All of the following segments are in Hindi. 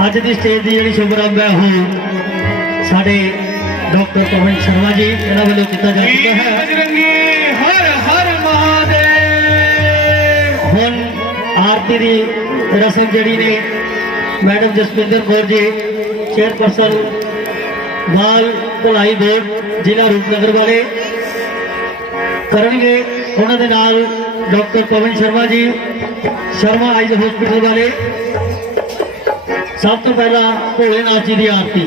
अज की स्टेज की जी शुभारंभ है वो साढ़े डॉक्टर पवन शर्मा जी इन्होंने वालों किया जा चुका है। हर हर महादेव। हुण आरती की रस्म जी ने मैडम जसविंदर कौर जी चेयरपर्सन बाल भलाई बोर्ड जिला रूपनगर वाले करनगे। उन्होंने नाल doctor Pawan Sharma ji Sharma eyes hospital वाले। सब तो पहला भोलेनाथ जी की आरती।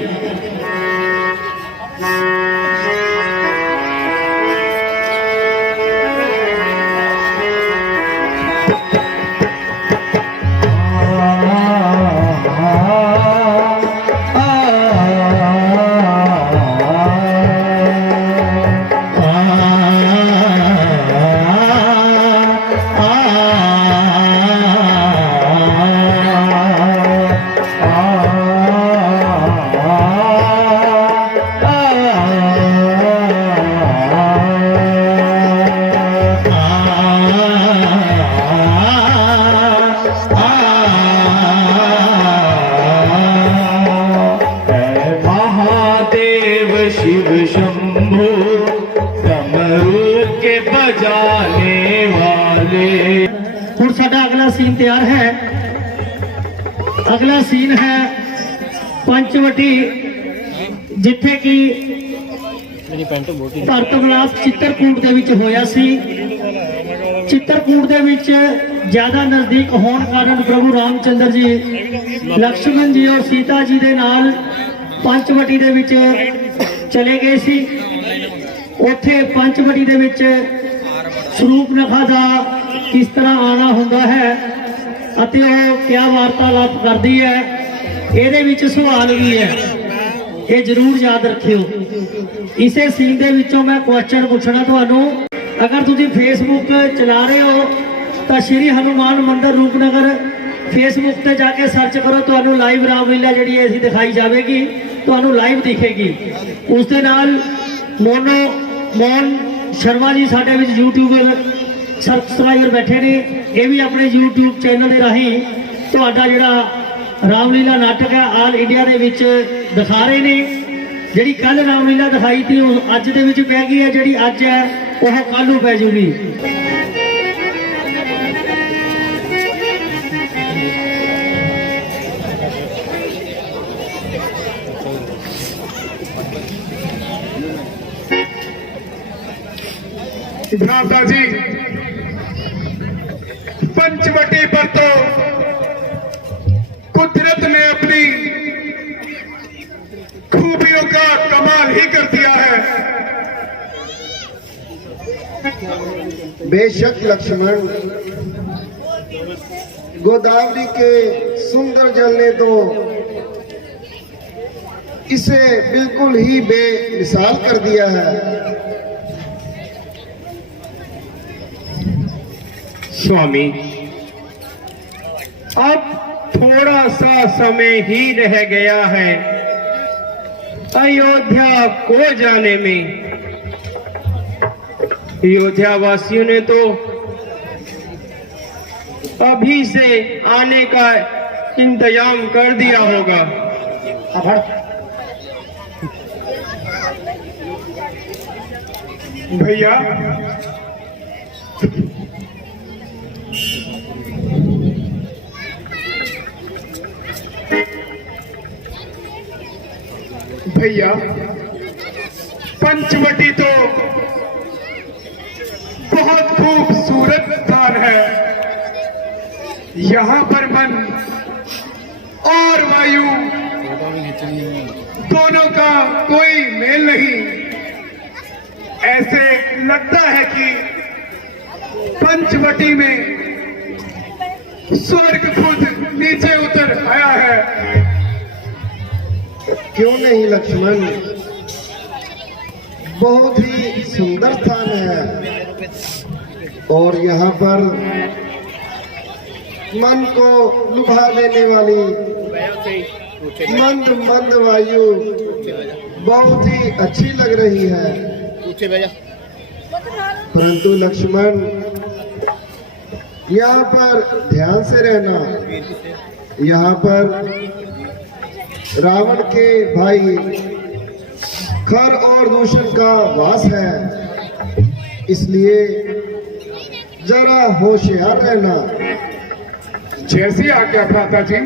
शिव शंभो डमरू के बजाने वाले। और साडा अगला सीन तैयार है। अगला सीन है पंचवटी जिथे कि धरतमलाप चित्रकूट दे विच होया सी। चित्रकूट दे विच ज्यादा नजदीक होने कारण प्रभु रामचंद्र जी लक्ष्मण जी और सीता जी दे नाल पंचवटी दे विच चले गए सी। उत्थे पंचवटी दे विच स्वरूप नखा दा किस तरह आना हुंदा है अते वो क्या वार्तालाप करदी है, इहदे विच सवाल भी है, ये जरूर याद रखियो। इसे सीन दे विचों मैं क्वेश्चन पूछना तुहानू। अगर तुसीं फेसबुक चला रहे हो तो श्री हनुमान मंदिर रूपनगर फेसबुक ते जाके सर्च करो, तुहानू लाइव रामलीला जिहड़ी ऐसी दिखाई जाएगी, तुहानू लाइव दिखेगी। उस दे नाल मोहन शर्मा जी साडे विच यूट्यूबर सबसक्राइबर बैठे ने, ये भी अपने यूट्यूब चैनल के राही तुहाडा जिहड़ा रामलीला नाटक है आल इंडिया दे विच दिखा रहे ने। जिहड़ी कल रामलीला दिखाई थी अज दे विच पै गई है, जिहड़ी अज है वह कल नूं पै जूगी। भ्राता जी पंचवटी पर तो कुदरत ने अपनी खूबियों का कमाल ही कर दिया है। बेशक लक्ष्मण, गोदावरी के सुंदर जल ने तो इसे बिल्कुल ही बेमिसाल कर दिया है। स्वामी, अब थोड़ा सा समय ही रह गया है अयोध्या को जाने में। अयोध्या वासियों ने तो अभी से आने का इंतजाम कर दिया होगा। भैया, भैया पंचवटी तो बहुत खूबसूरत स्थान है। यहाँ पर मन और वायु दोनों का कोई मेल नहीं। ऐसे लगता है कि पंचवटी में स्वर्ग खुद नीचे उतर आया है। क्यों नहीं लक्ष्मण, बहुत ही सुंदर स्थान है और यहाँ पर मन को लुभा देने वाली मंद मंद वायु बहुत ही अच्छी लग रही है। परंतु लक्ष्मण, यहाँ पर ध्यान से रहना। यहाँ पर रावण के भाई खर और दूषण का वास है, इसलिए जरा होशियार रहना। जैसी आज्ञा भ्राता जी।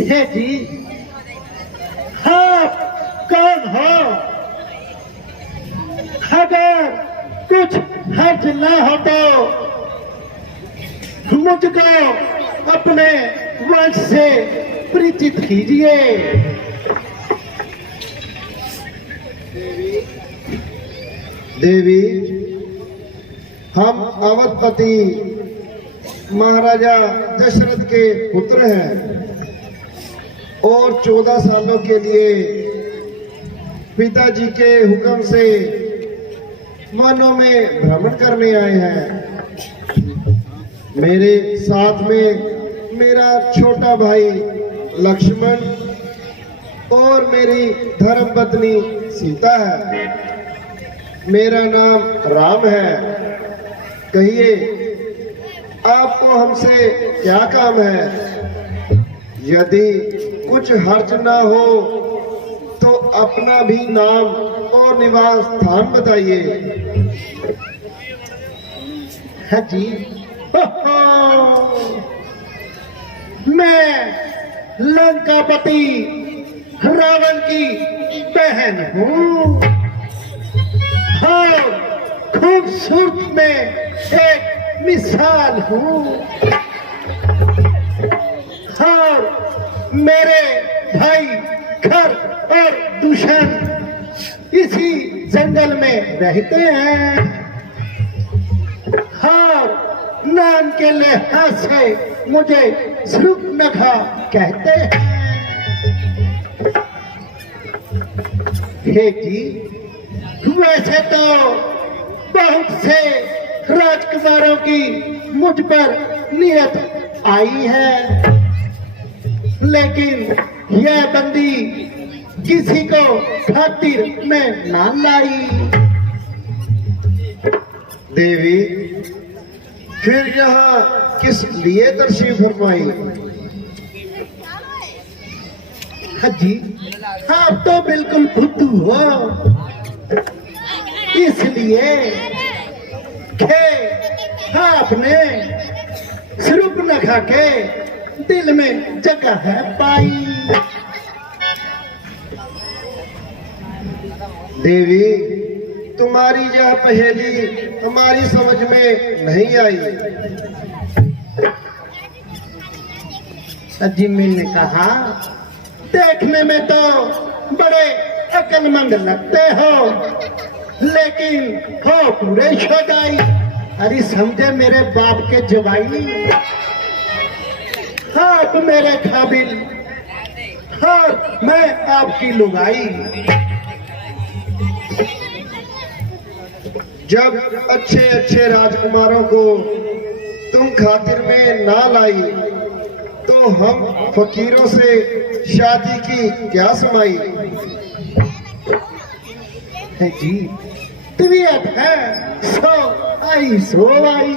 हे जी, आप कौन हो? अगर कुछ हर्ज न हो तो मुझको अपने वंश से परिचित कीजिए। देवी, हम अवधपति महाराजा दशरथ के पुत्र हैं और 14 सालों के लिए पिताजी के हुक्म से वनों में भ्रमण करने आए हैं। मेरे साथ में मेरा छोटा भाई लक्ष्मण और मेरी धर्मपत्नी सीता है। मेरा नाम राम है। कहिए, आपको हमसे क्या काम है? यदि कुछ हर्ज ना हो तो अपना भी नाम और निवास स्थान बताइए। है जी, मैं लंकापति रावण की बहन हूँ और खूबसूरत में एक मिसाल हूँ और मेरे भाई खर और दूषण इसी जंगल में रहते हैं और नाम के लिहाज से मुझे सूर्पनखा कहते हैं। हे जी, वैसे तो बहुत से राजकुमारों की मुझ पर नियत आई है, लेकिन यह बंदी किसी को खातिर में ना लाई। देवी, फिर यहाँ किस लिए तशरीफ फरमाई? हाँ जी, आप तो बिल्कुल बुद्धू हो, इसलिए कि आपने सूर्पनखा के दिल में जगह है पाई। देवी, तुम्हारी यह पहेली हमारी समझ में नहीं आई। अजीमी ने कहा, देखने में तो बड़े अक्लमंद लगते हो, लेकिन हो पूरे शोदाई। अरे समझे मेरे बाप के जवाई, आप मेरे काबिल और मैं आपकी लुगाई। जब अच्छे अच्छे राजकुमारों को तुम खातिर में ना लाई तो हम फकीरों से शादी की क्या समाई? है जी, तबीयत है सो आई सो आई,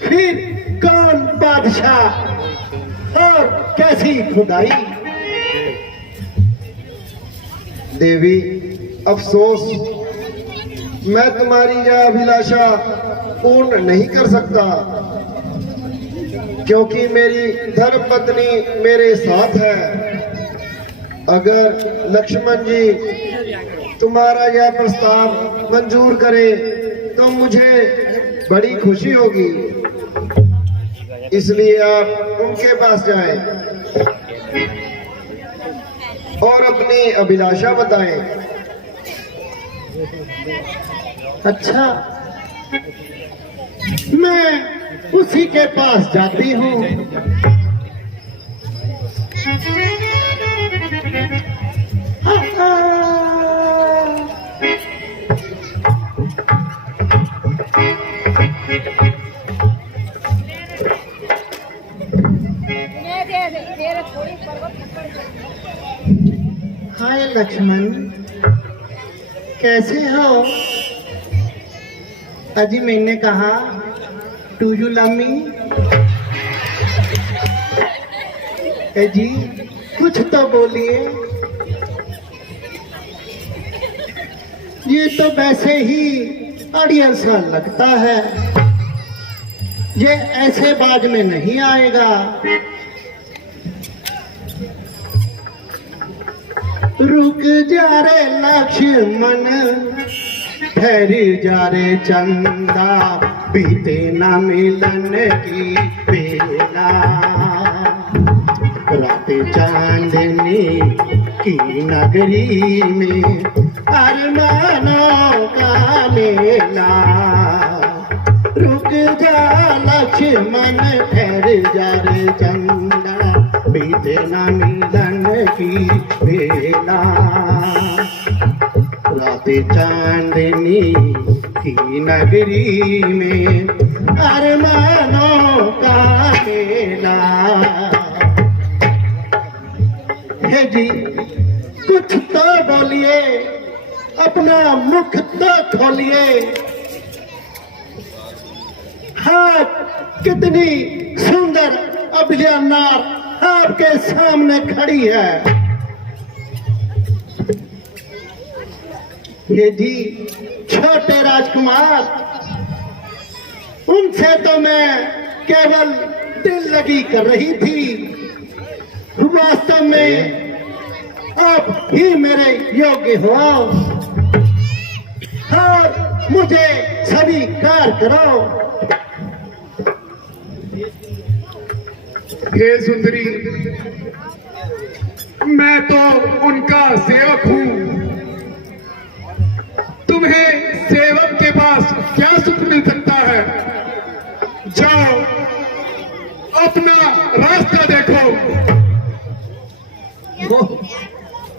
फिर कौन बादशाह और कैसी खुदाई। देवी, अफसोस, मैं तुम्हारी यह अभिलाषा पूर्ण नहीं कर सकता, क्योंकि मेरी धर्मपत्नी मेरे साथ है। अगर लक्ष्मण जी तुम्हारा यह प्रस्ताव मंजूर करे तो मुझे बड़ी खुशी होगी, इसलिए आप उनके पास जाएं और अपनी अभिलाषा बताएं। अच्छा, मैं उसी के पास जाती हूँ। हाँ, लक्ष्मण, कैसे हो? अजी मैंने कहा टू यू लव मी। जी कुछ तो बोलिए। ये तो वैसे ही अड़ियल सा लगता है, ये ऐसे बाज में नहीं आएगा। रुक जा रे लक्ष्मण, ठहर जा रे चंदा, बीते ना मिलन की बेला। रात चांदनी की नगरी में अरमानों का मेला। रुक जा लक्ष्मण, ठहर जा रे चंदा, बीते ना मिलन की बेला। रात चांदनी की नगरी में अरमानों का मेला। हे जी कुछ तो बोलिए, अपना मुख तो खोलिए। हाँ, कितनी सुंदर अबला नार आपके सामने खड़ी है। ये जी छोटे राजकुमार, उनसे तो मैं केवल दिल लगी कर रही थी, वास्तव में आप ही मेरे योग्य हो और मुझे स्वीकार करो। हे सुंदरी, मैं तो उनका सेवक हूँ। तुम्हें सेवक के पास क्या सुख मिल सकता है? जाओ अपना रास्ता देखो।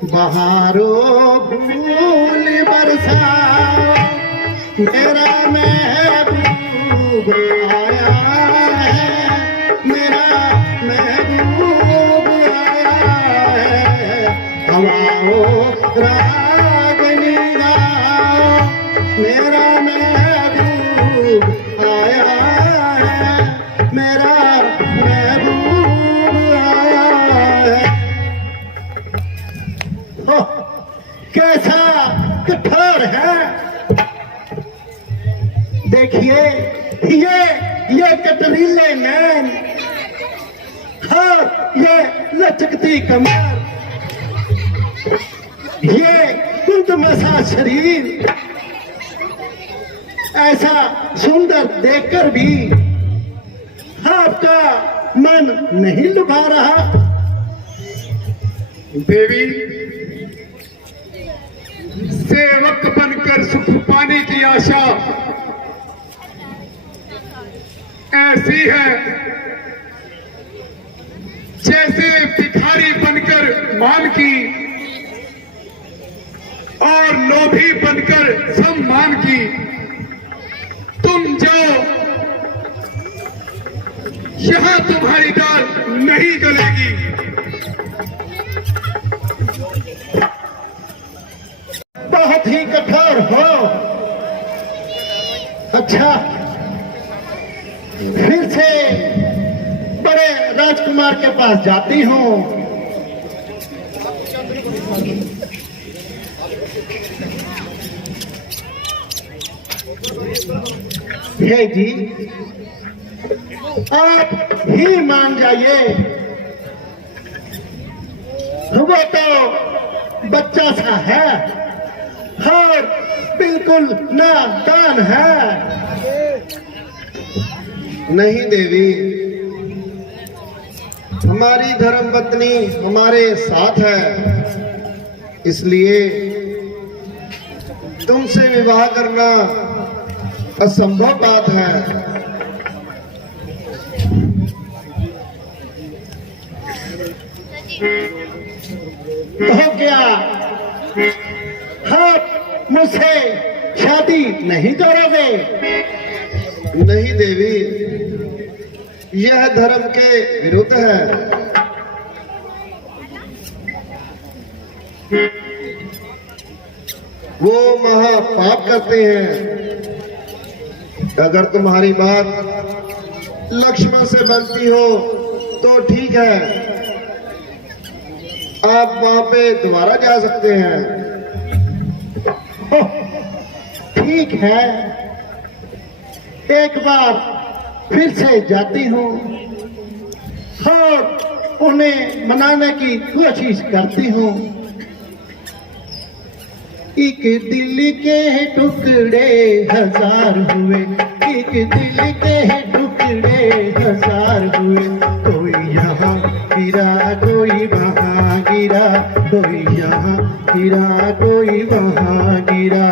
बहारों फूल बरसाओ, मेरा महबूब आया है, मेरा महबूब आया है। हवाओं रागनी गाओ, मेरा महबूब आया है, मेरा महबूब आया है। कैसा कठोर है, देखिए ये कटरीले नैन और ये लचकती कमर, ये कुंदमसा शरीर, ऐसा सुंदर देखकर भी आपका मन नहीं लुभा रहा। देवी, सेवक बनकर सुख पाने की आशा ऐसी है जैसे भिखारी बनकर मान की और लोभी बनकर सम्मान की। तुम जाओ, यहां तुम्हारी दाल नहीं गलेगी। बहुत ही कठोर हो। अच्छा, फिर से बड़े राजकुमार के पास जाती हूँ। हे जी, आप ही मान जाइए, वो तो बच्चा सा है और बिल्कुल नादान है। नहीं देवी, हमारी धर्मपत्नी हमारे साथ है, इसलिए तुमसे विवाह करना असंभव बात है। तो क्या आप मुझसे शादी नहीं करोगे? नहीं देवी, यह धर्म के विरुद्ध है। वो महापाप करते हैं। अगर तुम्हारी बात लक्ष्मण से बनती हो तो ठीक है, आप वहां पे दोबारा जा सकते हैं। ठीक है, एक बार फिर से जाती हूँ और उन्हें मनाने की कोशिश करती हूँ। एक दिल के टुकड़े हजार हुए, एक दिल के टुकड़े हजार हुए, कोई यहाँ गिरा कोई वहाँ गिरा, कोई यहाँ गिरा कोई वहाँ गिरा।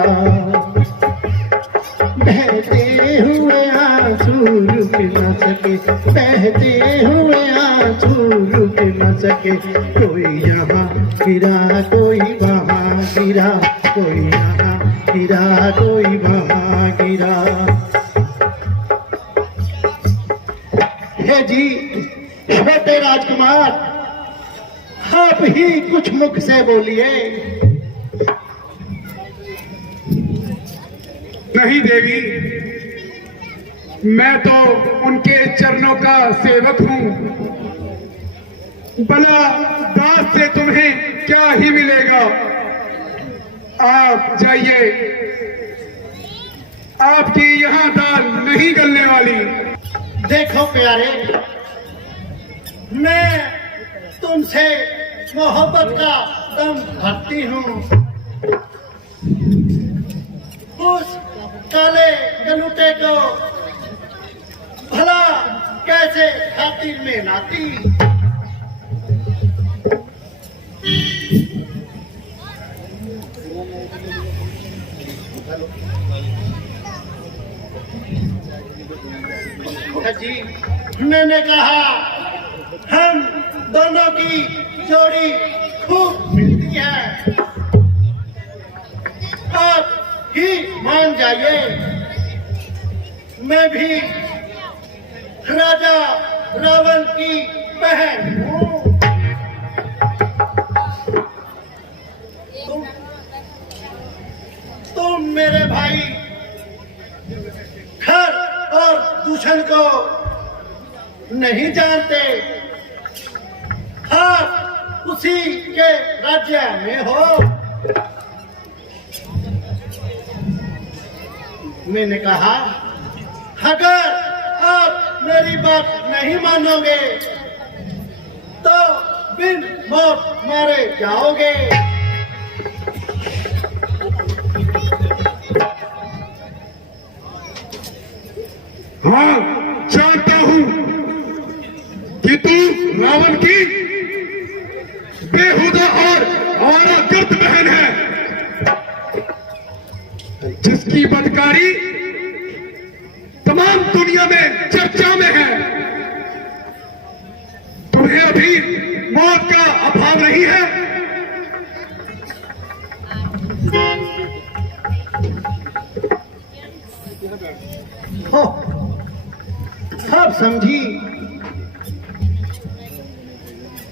बहते हुए आंसू रुक न सके, बहते हुए आंसू रुक न सके, कोई यहाँ गिरा कोई वहाँ गिरा, कोई यहाँ गिरा कोई वहाँ गिरा। हे जी छोटे राजकुमार, आप ही कुछ मुख से बोलिए। नहीं देवी, मैं तो उनके चरणों का सेवक हूँ। भला दास से तुम्हें क्या ही मिलेगा। आप जाइए, आपकी यहाँ दाल नहीं गलने वाली। देखो प्यारे, मैं तुमसे मोहब्बत का दम भरती हूँ। उस काले गलूटे को भला कैसे खातिर में लाती। जी मैंने कहा हम दोनों की जोड़ी खूब मिलती है, आप ही मान जाइए। मैं भी राजा रावण की बहन हूँ। तुम मेरे भाई खर और दूषण को नहीं जानते, आप उसी के राज्य में हो। मैंने कहा अगर आप मेरी बात नहीं मानोगे तो बिन मौत मारे जाओगे। हाँ, जानता हूँ कि तू रावण की बेहुदा और आवारागर्द बहन है, जिसकी बदकारी तमाम दुनिया में चर्चा में है। तुम्हें अभी मौत का अभाव नहीं है। हो, अब समझी,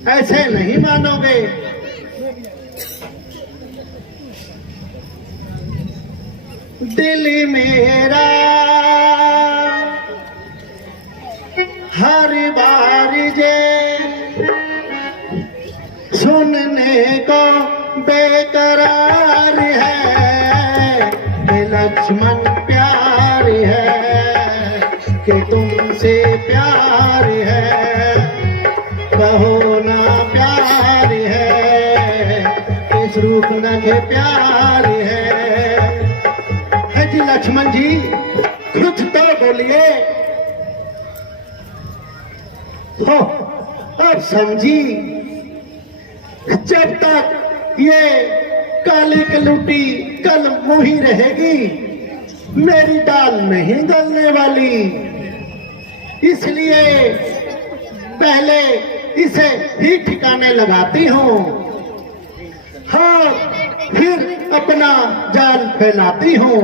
ऐसे नहीं मानोगे। दिल मेरा हर बार जे सुनने को बेकरार है। लक्ष्मण प्यार है कि तुमसे प्यार है, कहो ना प्यार है, इस रूप न के प्यार है जी। लक्ष्मण जी कुछ तो बोलिए। हो, अब समझी, जब तक ये काली कलूटी कल मुही रहेगी मेरी दाल नहीं गलने वाली। इसलिए पहले इसे ही ठिकाने लगाती हूँ, हाँ फिर अपना जाल फैलाती हूँ।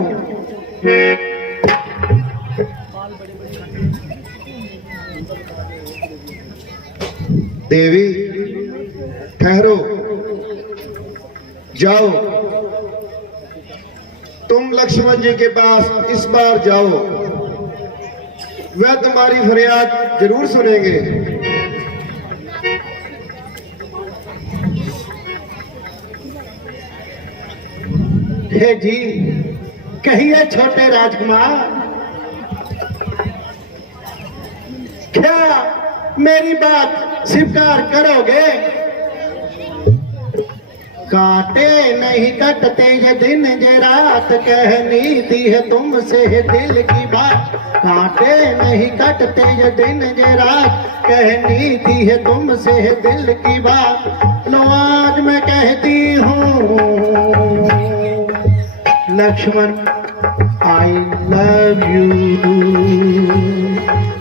देवी ठहरो, जाओ लक्ष्मण जी के पास इस बार जाओ, वह तुम्हारी फरियाद जरूर सुनेंगे। हे जी, कहिए छोटे राजकुमार, क्या मेरी बात स्वीकार करोगे? काटे नहीं कटते ये दिन ये रात, कहनी थी है तुमसे दिल की बात। काटे नहीं कटते ये दिन ये रात, कहनी थी है तुमसे दिल की बात। लो आज मैं कहती हूँ लक्ष्मण, आई लव यू।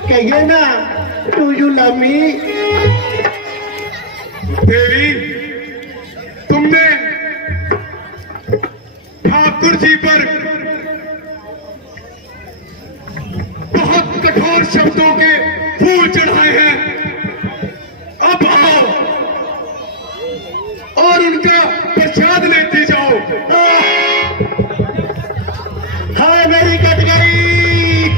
कहिए ना, डू यू लव मी? देवी, तुमने ठाकुर जी पर बहुत कठोर शब्दों के फूल चढ़ाए हैं। अब आओ और उनका प्रसाद लेती जाओ। हाय मेरी कट गई,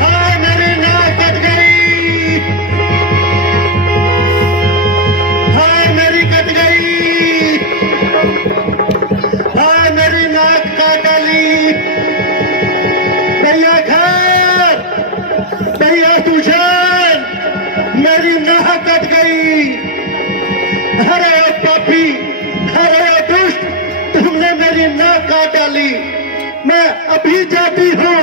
हाय मेरी नाक कट गई, हाय मेरी कट गई, हाय मेरी नाक काट ली। भैया खैर, भैया तुषार, मेरी नाक कट गई। अरे ओ पापी, अरे ओ दुष्ट, तुमने मेरी नाक काट डाली। मैं अभी जाती हूँ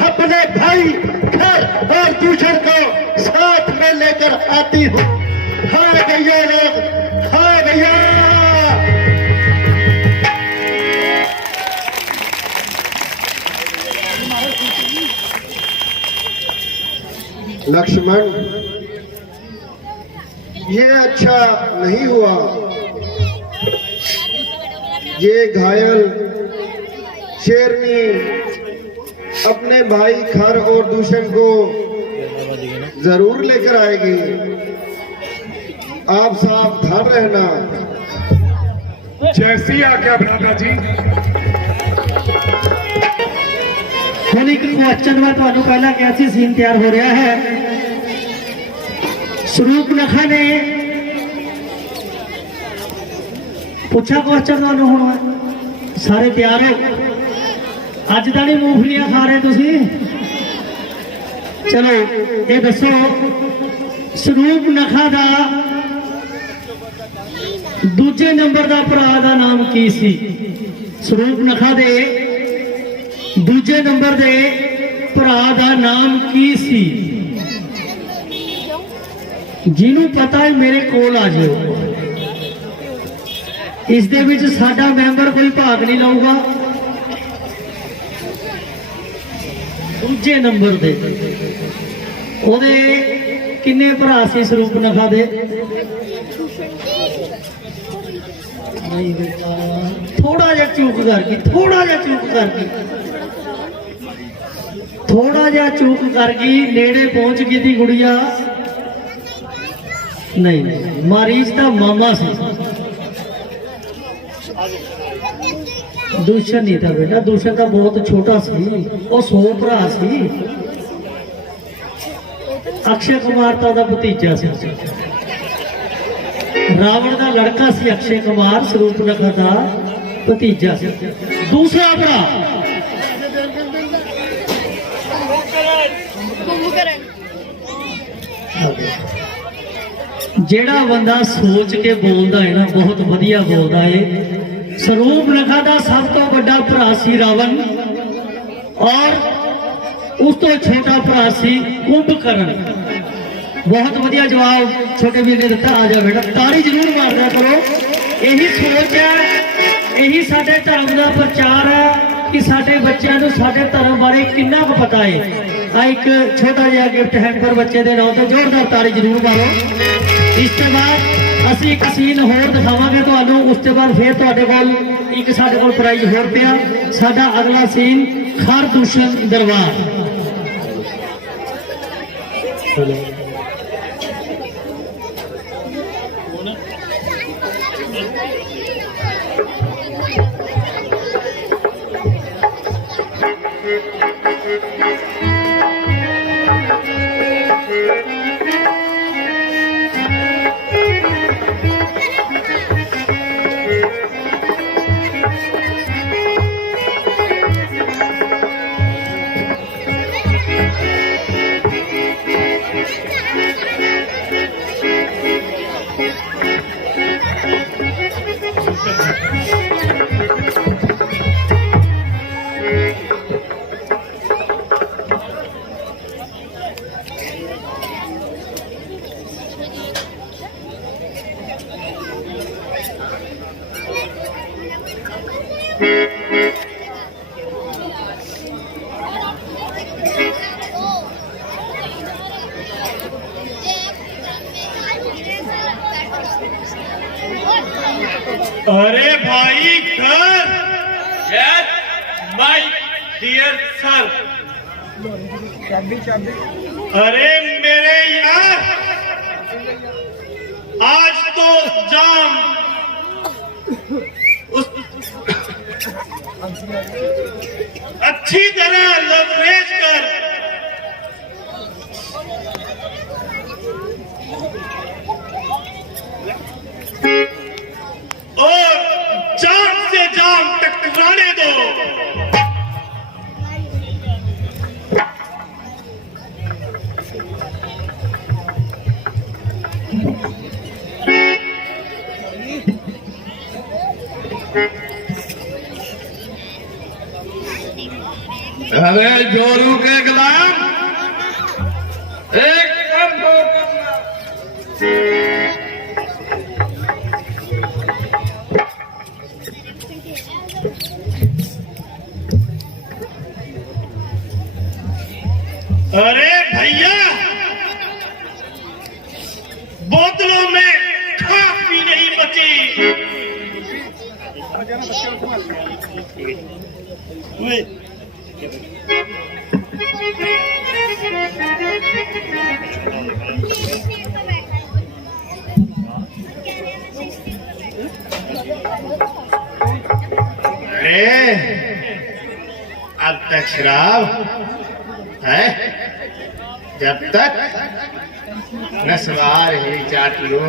अपने भाई घर और दूसर को साथ में लेकर आती हूँ। हाँ भैया लोग, हाँ भैया। लक्ष्मण, ये अच्छा नहीं हुआ। ये घायल शेरनी अपने भाई खर और दूषण को जरूर लेकर आएगी। आप सावधान रहना। जैसी आज्ञा भ्राता जी। ਹੁਣ ਇੱਕ ਕੁਐਸਚਨ ਮੈਂ ਤੁਹਾਨੂੰ ਪਹਿਲਾਂ ਕਿਹਾ ਸੀ, ਸੀਨ ਤਿਆਰ ਹੋ ਰਿਹਾ ਹੈ। ਸਰੂਪਨਖਾ ਨੇ ਪੁੱਛਿਆ ਕੁਐਸਚਨ ਤੁਹਾਨੂੰ, ਹੁਣ ਸਾਰੇ ਤਿਆਰ ਹੋ? ਅੱਜ ਤਾਂ ਨਹੀਂ ਮੂੰਗਫਲੀਆਂ ਖਾ ਰਹੇ ਤੁਸੀਂ? ਚਲੋ ਇਹ ਦੱਸੋ, ਸਰੂਪਨਖਾ ਦਾ ਦੂਜੇ ਨੰਬਰ ਦਾ ਭਰਾ ਦਾ ਨਾਮ ਕੀ ਸੀ? ਸਰੂਪਨਖਾ ਦੇ ਦੂਜੇ ਨੰਬਰ ਦੇ ਭਰਾ ਦਾ ਨਾਮ ਕੀ ਸੀ? ਜਿਹਨੂੰ ਪਤਾ ਹੈ ਮੇਰੇ ਕੋਲ ਆ ਜਾਓ। ਇਸ ਦੇ ਵਿੱਚ ਸਾਡਾ ਮੈਂਬਰ ਕੋਈ ਭਾਗ ਨਹੀਂ ਲਊਗਾ। ਦੂਜੇ ਨੰਬਰ ਦੇ ਉਹਦੇ ਕਿੰਨੇ ਭਰਾ ਸੀ ਸਰੂਪਨਖਾ ਦੇ? ਨਹੀਂ ਬੇਟਾ, ਥੋੜਾ ਜਿਹਾ ਚੂਕ ਕਰ ਗਈ, ਥੋੜਾ ਜਿਹਾ ਚੂਕ ਕਰ ਗਈ, थोड़ा जा चूक कर गई, नेड़े पहुंच गई थी गुड़िया। नहीं, मारीच का मामा सी, दूषण नहीं था बेटा। दूषण का बहुत छोटा सी, वो 100 भरा सी। अक्षय कुमार का भतीजा सी, रावण का लड़का सी अक्षय कुमार, सरੂਪਨਖਾ का भतीजा सी। दूसरा भरा ਜਿਹੜਾ ਬੰਦਾ ਸੋਚ ਕੇ ਬੋਲਦਾ ਹੈ ਨਾ, ਬਹੁਤ ਵਧੀਆ ਬੋਲਦਾ ਹੈ। ਸਰੂਪਨਖਾ ਦਾ ਸਭ ਤੋਂ ਵੱਡਾ ਭਰਾ ਸੀ ਰਾਵਣ, ਔਰ ਉਸ ਤੋਂ ਛੋਟਾ ਭਰਾ ਸੀ ਕੁੰਭਕਰਨ। ਬਹੁਤ ਵਧੀਆ ਜਵਾਬ ਛੋਟੇ ਵੀਰ ਨੇ ਦਿੱਤਾ। ਆ ਜਾ ਬੇਟਾ, ਤਾੜੀ ਜ਼ਰੂਰ ਮਾਰਦਾ ਕਰੋ। ਇਹੀ ਸੋਚ ਹੈ, ਇਹੀ ਸਾਡੇ ਧਰਮ ਦਾ ਪ੍ਰਚਾਰ ਹੈ ਕਿ ਸਾਡੇ ਬੱਚਿਆਂ ਨੂੰ ਸਾਡੇ ਧਰਮ ਬਾਰੇ ਕਿੰਨਾ ਕੁ ਪਤਾ ਹੈ। ਆ ਇੱਕ ਛੋਟਾ ਜਿਹਾ ਗਿਫਟ ਹੈਂਪਰ ਬੱਚੇ ਦੇ ਨਾਮ ਤੇ ਜ਼ੋਰਦਾਰ ਤਾੜੀ ਜ਼ਰੂਰ ਮਾਰੋ। ਇਸ ਤੋਂ ਬਾਅਦ ਅਸੀਂ ਇੱਕ ਸੀਨ ਹੋਰ ਦਿਖਾਵਾਂਗੇ ਤੁਹਾਨੂੰ। ਉਸ ਤੋਂ ਬਾਅਦ ਫਿਰ ਤੁਹਾਡੇ ਕੋਲ ਇੱਕ ਸਾਡੇ ਕੋਲ ਪ੍ਰਾਈਜ਼ ਹੋਰ ਪਿਆ। ਸਾਡਾ ਅਗਲਾ ਸੀਨ ਖਰਦੂਸ਼ਣ ਦਰਬਾਰ। अरे भाई कर, यस माय डियर सर। अरे मेरे यार, आज तो जाम अच्छी तरह लवरेज कर और जाम से जाम टकराने दो। अरे जोरू के गुलाम, एक कम दो अरे भैया, बोतलों में खाक भी नहीं बची। अरे अब तक शराब है, जब तक नस्वार ही चाट लो।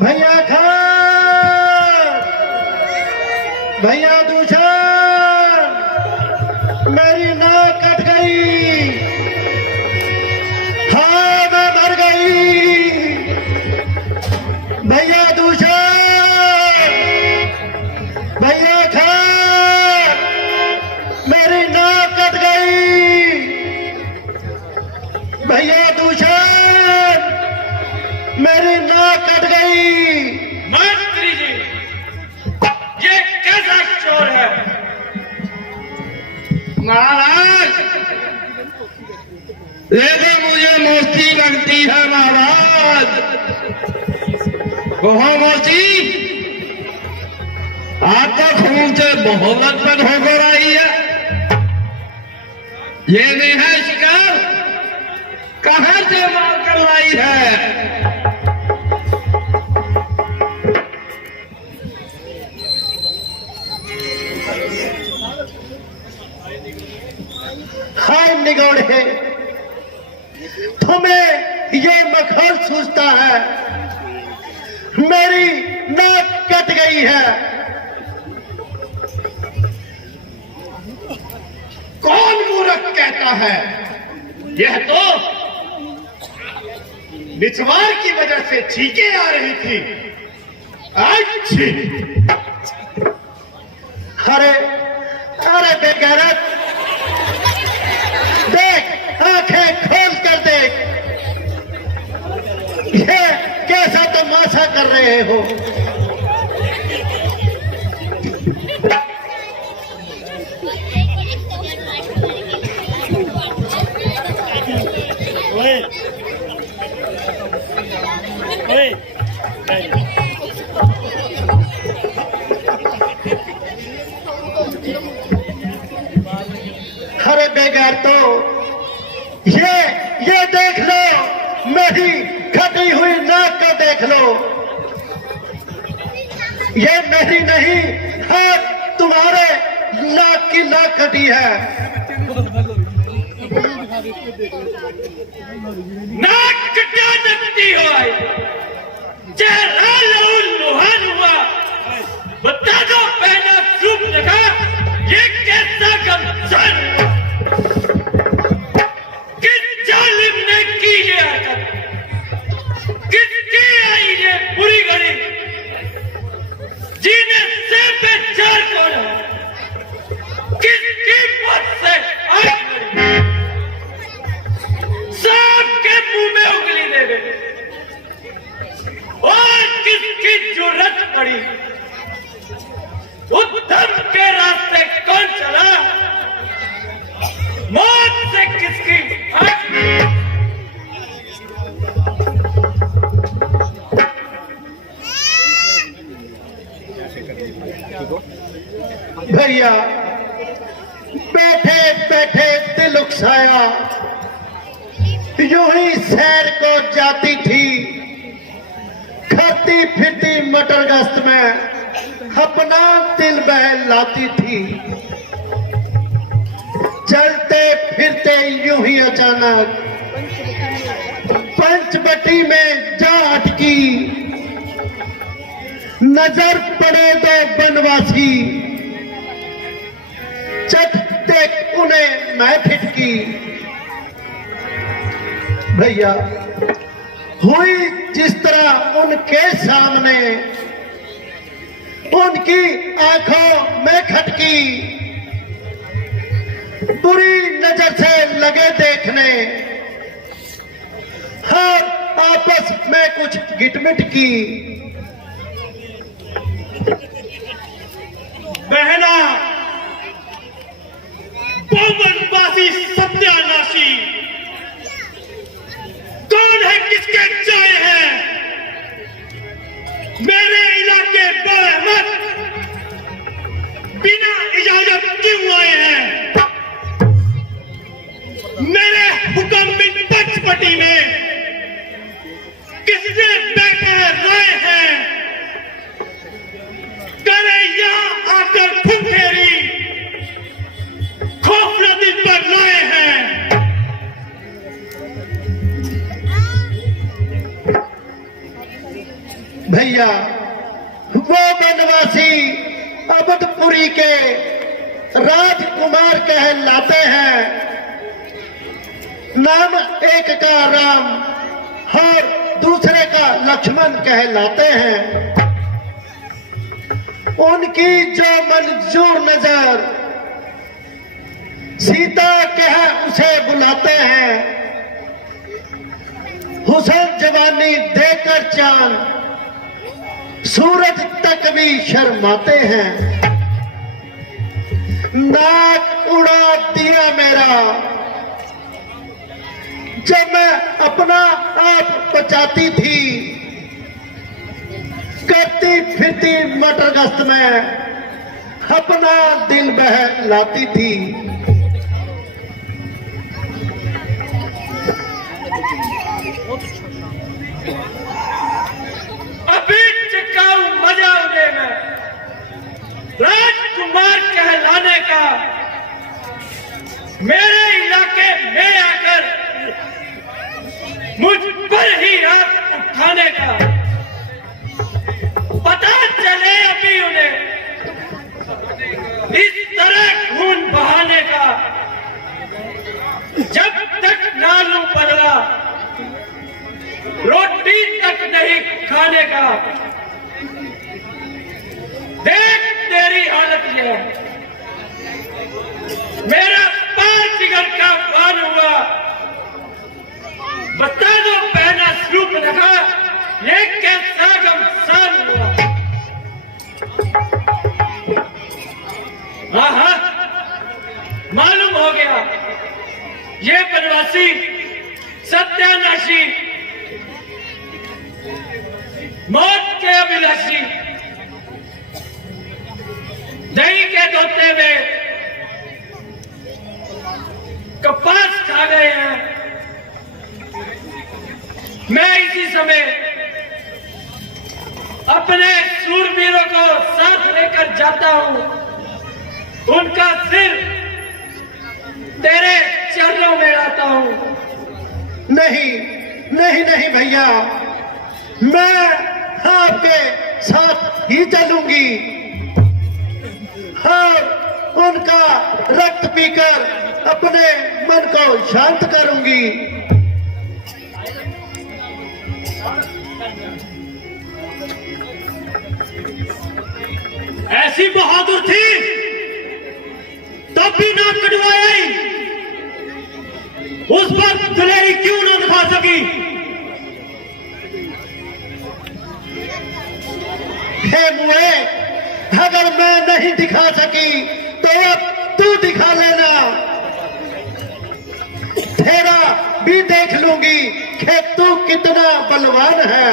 भैया खान, भैया दूषण, मेरी नाक कट गई। हाँ, मैं मर गई। भैया दूषण, भैया खान, मेरी नाक कट गई। भैया दूषण, मेरी नाक कट गई। मंत्री जी, ये कैसा चोर है? महाराज, ये तो मुझे मोची लगती है महाराज। कहो मोची, आपका खून से बहुत लटपट होकर आई है। ये नहीं है शिकार, कहां से मार कर लाई है? हाय निगौड़े, तुम्हें ये मखौल सूझता है? मेरी नाक कट गई है। कौन मूर्ख कहता है? यह तो निछवार की वजह से छींकें आ रही थी। अच्छी। अरे अरे बेगैरत, देख, आंखें खोल कर देख, ये कैसा तमाशा कर रहे हो? अरे बेगार तो ये देख लो, मेरी खटी हुई नाक का देख लो। ये मेरी नहीं है, तुम्हारे नाक की नाक कटी है। नाक कटा सकती हो, चेहरा लहूलुहान हुआ। बता दो पहना सूप लगा, ये कैसा गमसन? किस जालिम ने की ये हरकत? किसकी आई ये बुरी घड़ी? जीने से बेचार कौन है? किसकी मौत से आई घड़ी? सांप के मुंह में उंगली दे गए और किसकी जुर्रत पड़ी? उद्धम के रास्ते कौन चला? मौत से किसकी भैया बैठे बैठे दिल उकसाया, यूं ही सैर को जाती थी, खाती फिरती मटर गश्त में अपना दिल बहलाती थी। चलते फिरते यूं ही अचानक पंचवटी में जा अटकी, नजर पड़े दो बनवासी, चटते उन्हें मैं फिटकी। भैया हुई जिस तरह उनके सामने, उनकी आंखों में खटकी, बुरी नजर से लगे देखने, हर आपस में कुछ गिटमिट की। बहना बनवासी सत्यानाशी, कौन है किसके चाय है? मेरे इलाके बड़े मत, बिना इजाजत क्यों आए हैं? मेरे हुक्म बिन पंचवटी में किसने बैठे राय हैं? करे यहां आकर फुफेरी, खौफ नदी पर लाए हैं। भैया वो बनवासी अवधपुरी के राजकुमार कहलाते हैं। नाम एक का राम और दूसरे का लक्ष्मण कहलाते हैं। उनकी जो मंजूर नजर सीता कह उसे बुलाते हैं। हुसन जवानी देकर चांद सूरज तक भी शर्माते हैं। नाक उड़ा दिया मेरा जब मैं अपना आप बचाती थी, करती फिरती मटर गश्त में अपना दिल बहलाती थी। अभी चकाऊ मजा उन्हें में राजकुमार कहलाने का, मेरे इलाके में आकर मुझ पर ही हाथ उठाने का। पता चले अभी उन्हें इस तरह खून बहाने का। जब तक नालू बदला रोटी तक नहीं खाने का। देख तेरी हालत ये है, मेरा पार जिगर का बान हुआ। बता दो पहना स्वरूप रखा ये हाँ हाँ, मालूम हो गया, ये बनवासी सत्यानाशी, मौत के अभिलाषी, दही के धोते में कपास खा गए हैं। मैं इसी समय अपने सूरवीरों को साथ लेकर जाता हूं, उनका सिर तेरे चरणों में लाता हूं। नहीं नहीं नहीं भैया, मैं आपके साथ ही चलूंगी और उनका रक्त पीकर अपने मन को शांत करूंगी। ऐसी बहादुर थी तब भी नाक कटवाया ही, उस पर दिलेरी क्यों न दिखा सकी? हे मुए, अगर मैं नहीं दिखा सकी तो अब तू दिखा लेना, तेरा भी देख लूंगी कि तू कितना बलवान है।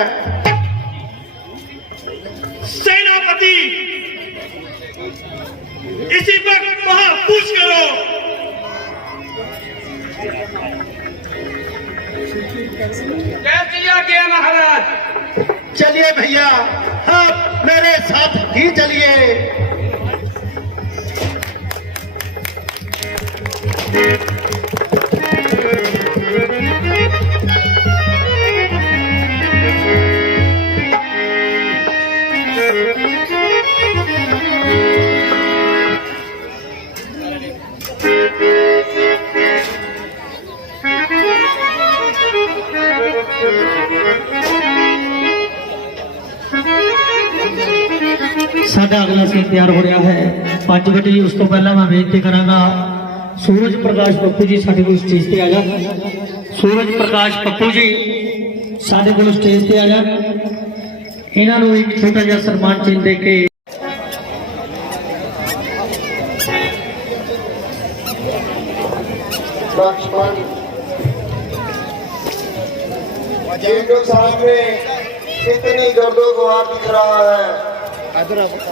सेनापति, इसी वक्त वहां पूछ करो। कैसी आज्ञा महाराज? चलिए भैया, आप मेरे साथ ही चलिए। साडा अगला सीन तैयार हो रहा है 5 बजे। उस तो पहला मैं बेनती करांगा सूरज प्रकाश पप्पू जी साडे कोल स्टेज ते आ जा। सूरज प्रकाश पप्पू जी साडे कोल स्टेज ते आ जा। इन्हां नूं एक छोटा जिहा सम्मान चिन्ह दे के लक्ष्मण ये जो सामने कितनी गर्दोगवार दिख रहा है,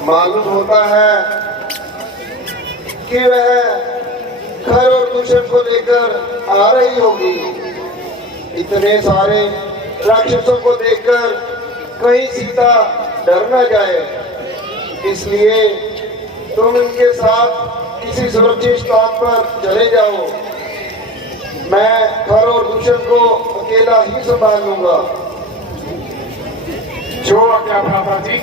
मालूम होता है कि वह खर और कुशन को लेकर आ रही होगी। इतने सारे राक्षसों को देखकर कहीं सीता डर न जाए, इसलिए तुम इनके साथ किसी सुरक्षित स्थान पर चले जाओ। मैं खर और दूषण को अकेला ही संभाल लूंगा। जो आज्ञा भ्राता जी।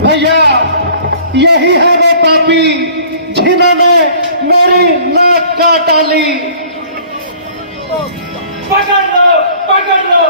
भैया, यही है वो पापी जिन्होंने मेरी नाक काट डाली। पकड़ लो, पकड़ लो।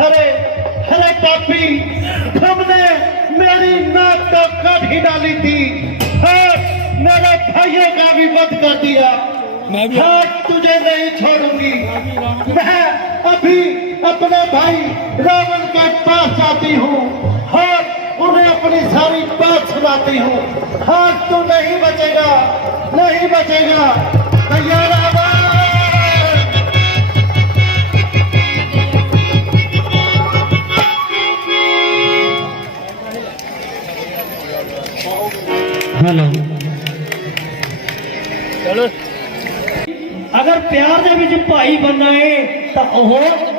अरे अरे पापी, तुमने मेरी नाक तो काट ही डाली थी, मेरे भाइयों का भी वध कर दिया। तुझे नहीं छोड़ूंगी। मैं अभी अपने भाई रावण के पास जाती हूँ और उन्हें अपनी सारी बात सुनाती हूँ। तू नहीं बचेगा, नहीं बचेगा। भैया रावण, हेलो, अगर प्यार दे विच भाई बनना है तो ओह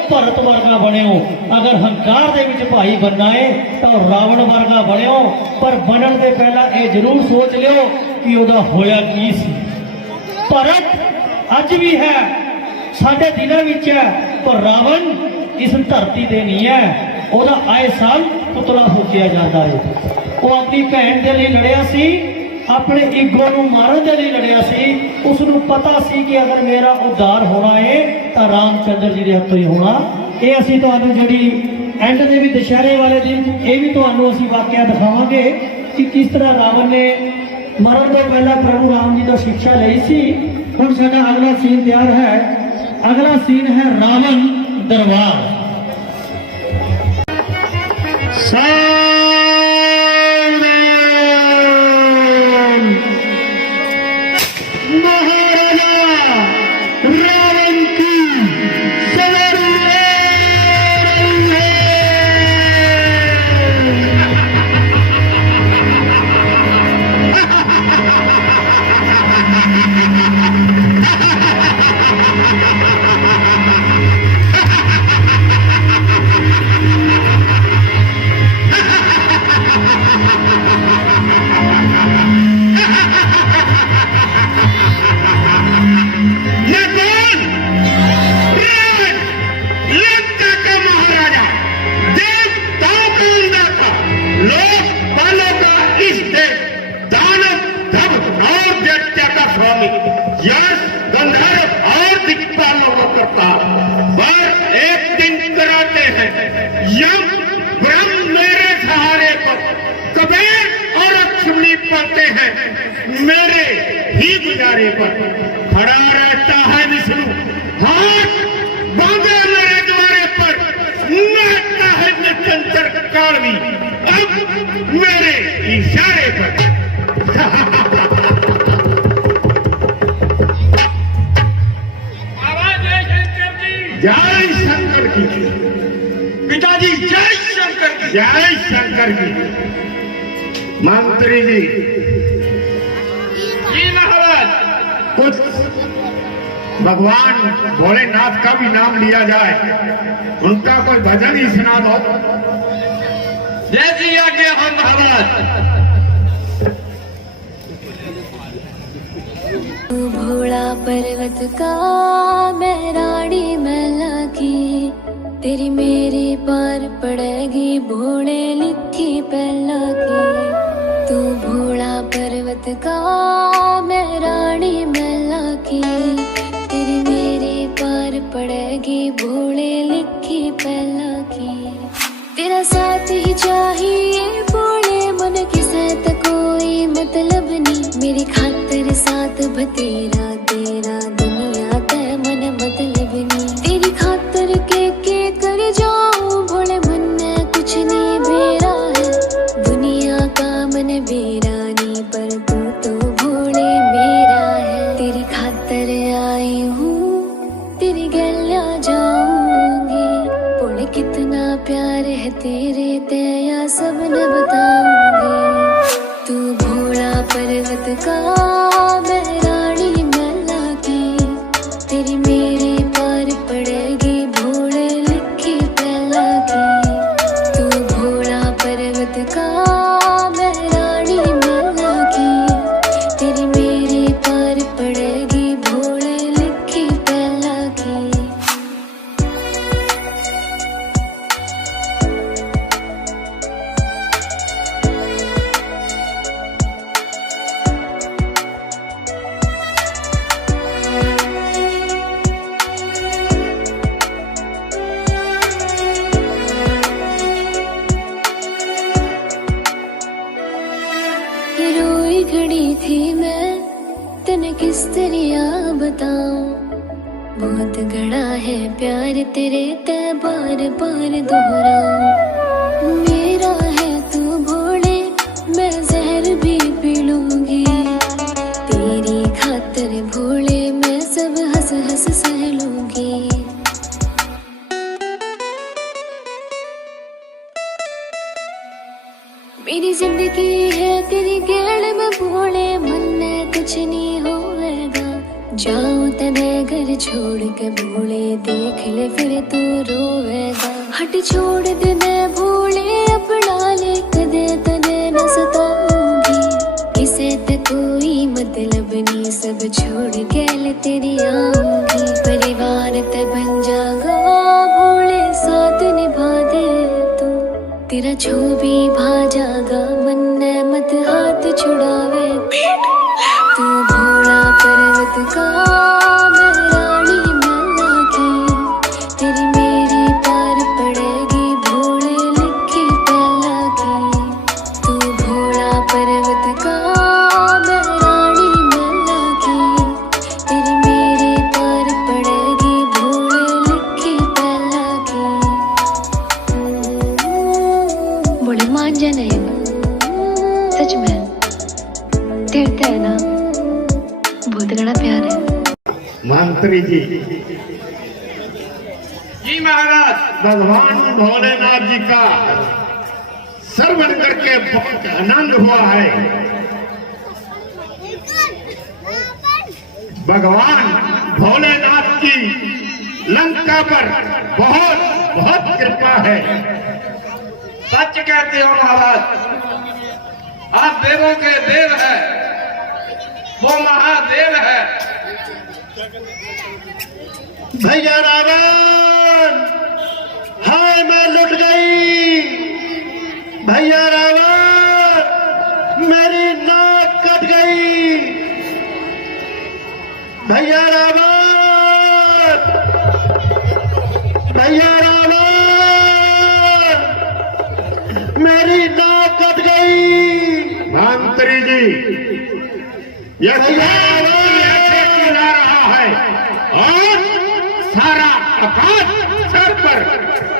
भरत वर्गा बनियो, अगर हंकार दे विच भाई बनना है तो रावण वर्गा बनियो। पर बनन दे पहला ये जरूर सोच लियो कि ओदा होया की सी। भरत अज भी है, साडे दिलों विच है, पर रावण इस धरती ते नहीं है। ओदा आए साल पुतला फूकिया जाता है। वो अपनी भैन दे लिए लड़िया सी, अपने ईगो नूं मारन दे लिए लड़िया सी। उसनूं पता सी कि अगर मेरा उद्धार होना है तो रामचंद्र जी के हत्थों ही होना। ये असीं तुहानूं जिहड़ी एंड दे भी दशहरे वाले दिन ये भी तुहानूं असीं वाकिया दिखावांगे कि किस तरह रावण ने मरण तो पहला प्रभु राम जी तो शिक्षा ली सी। हुण साडा अगला सीन तैयार है। अगला सीन है रावण दरबार। यश गंधर्व और दिक्पालों को करता, पर एक दिन कराते हैं यम ब्रह्म मेरे सहारे पर, कबीर और लक्ष्मी पढ़ते हैं मेरे ही गुजारे पर। खड़ा रहता है विष्णु, हाथ बांधे मेरे द्वारे पर, नाचता है निरंतर कालवी अब मेरे इशारे पर। जय शंकर की पिताजी, जय शंकर की, जय शंकर की। मंत्री जी, जी महाराज, कुछ भगवान भोलेनाथ का भी नाम लिया जाए, उनका कोई भजन ही सुना दो। जैसी आज्ञा हो महाराज। भोला पर्वत का मैं रानी मैला की, तेरी मेरी पार पड़ेगी भोले लिखी पहला की। तू भोला पर्वत का मैं रानी मैला की, तेरी मेरी पार पड़ेगी भोले लिखी पहला की। तेरा साथ ही चाहिए भोले, मन किसे तो कोई मतलब नहीं, मेरी खातिर साथ बतेरा तेरा दुनिया ते मन मतलब नहीं। तेरी खातिर के कर जाऊं भोले, मन में कुछ नहीं बेरा है, दुनिया का मन बेरा नहीं, पर तू तो भोले मेरा है। तेरी खातिर आई हूँ, तेरी गलिया जाऊंगी, भोले कितना प्यार है तेरे तेया सब न बताऊंगी। तू भोला पर्वत का मैं रानी मैला की, तेरी मेरी पार पड़ेगी भोले लिखी पहला की। तू भोला पर्वत का मैं रानी मैला की, तेरी मेरी पार पड़ेगी भोले लिखी पहला की। किस तरह बताऊं, बहुत गड़ा है प्यार तेरे ते बार बार दोहराऊं। मेरा है तू भोले, मैं जहर भी पी लूंगी, तेरी खातिर भोले मैं सब हंस हंस सह लूंगी। मेरी जिंदगी है तेरी गेड़ में भोले, मन में कुछ नहीं होएगा। जाऊं तने घर छोड़ के भोले, देख ले फिर तू रोएगा। हट छोड़ दे मैं भोले, अपना ले कदे तने न सताऊंगी। इसे ते कोई मतलब नहीं, सब छोड़ के ले तेरी आऊंगी। परिवार ते बन जागा भोले, साथ निभा दे तू, तेरा छो भी भा जागा, मन ने मत हाथ छुड़ावे। तू भोला पर्वत का, मैं रानी मैना की, तेरी मेरी पार पड़ेगी भोले लिखी पहला की। तू भोला पर्वत का, मैं रानी मैना की, तेरी मेरी पार पड़ेगी भोले लिखी पहला की। बोले मान जाना है सच में, तेरे है ना बहुत बड़ा प्यार है। मंत्री जी, जी महाराज। भगवान भोलेनाथ जी का श्रवण करके बहुत आनंद हुआ है। भगवान भोलेनाथ की लंका पर बहुत बहुत कृपा है। सच कहते हो महाराज, आप देवों के देव है, वो महादेव है। भैया रावण, हाय मैं लुट गई। भैया रावण, मेरी नाक कट गई। भैया रावण, भैया रावण, मेरी नाक कट गई। मंत्री जी, यह ऐसे चिल्ला रहा है और सारा आकाश सर पर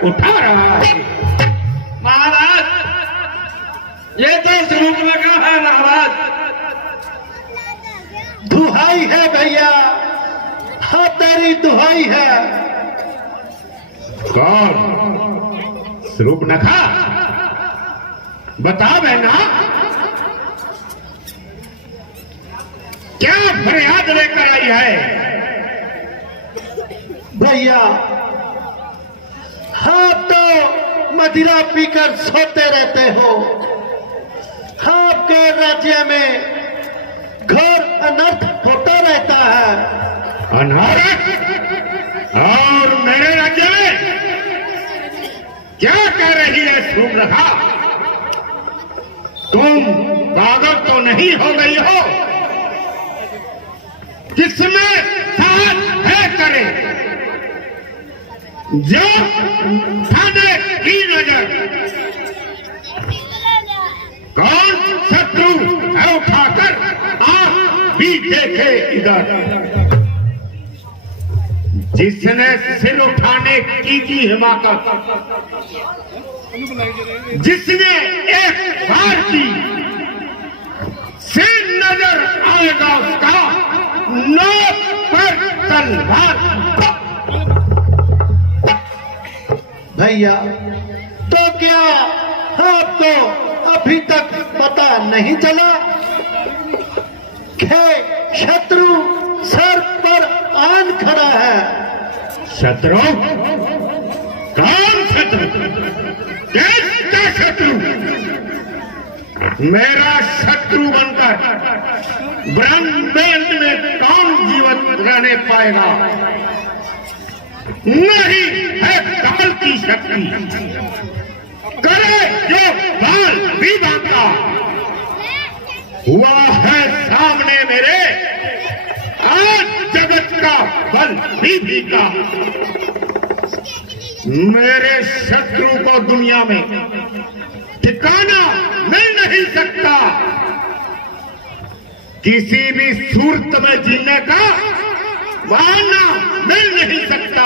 उठा रहा है। महाराज, ये तो स्वरूप लगा है महाराज। दुहाई है भैया, हाँ तेरी दुहाई है। कौन स्वरूप नखा? बता बहना, क्या फरियाद लेकर आई है? भैया आप तो मदिरा पीकर सोते रहते हो, आपके राज्य में घोर अनर्थ होता रहता है। अनर्थ? और मेरे राज्य में क्या कह रही है सूर्यरेखा? तुम पागल तो नहीं हो गई हो? किसमें साथ है करे जो थाने की नजर? कौन शत्रु है उठाकर आप भी देखे इधर। जिसने सिर उठाने की हिमाकत, जिसने एक बार की सिर नजर आएगा उसका नोक पर तलवार। भैया तो क्या आपको अभी तक पता नहीं चला कि शत्रु सर पर आन खड़ा है? शत्रु? कौन शत्रु? किसका शत्रु? मेरा शत्रु बनकर ब्रह्मांड में कौन जीवन रहने पाएगा? नहीं है काल की शक्ति, करे जो बाल भी बांधा। हुआ है सामने मेरे आज जगत का बल भी का। मेरे शत्रु को दुनिया में ठिकाना मिल नहीं सकता। किसी भी सूरत में जीने का बहाना मिल नहीं सकता।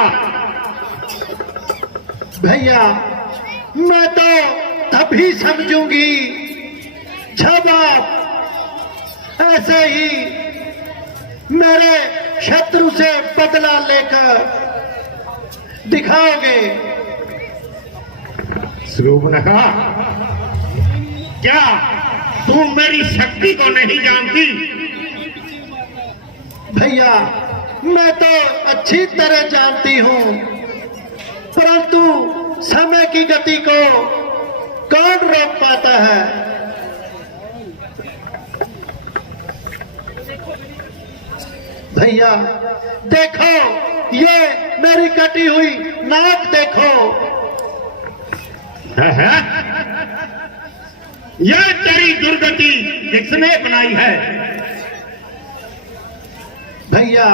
भैया मैं तो तभी समझूंगी जब आप ऐसे ही मेरे शत्रु से बदला लेकर दिखाओगे। सुबनहा, क्या तू मेरी शक्ति को नहीं जानती? भैया मैं तो अच्छी तरह जानती हूँ, परंतु समय की गति को कौन रोक पाता है? भैया देखो, ये मेरी कटी हुई नाक देखो। है? यह तेरी दुर्गति किसने बनाई है? भैया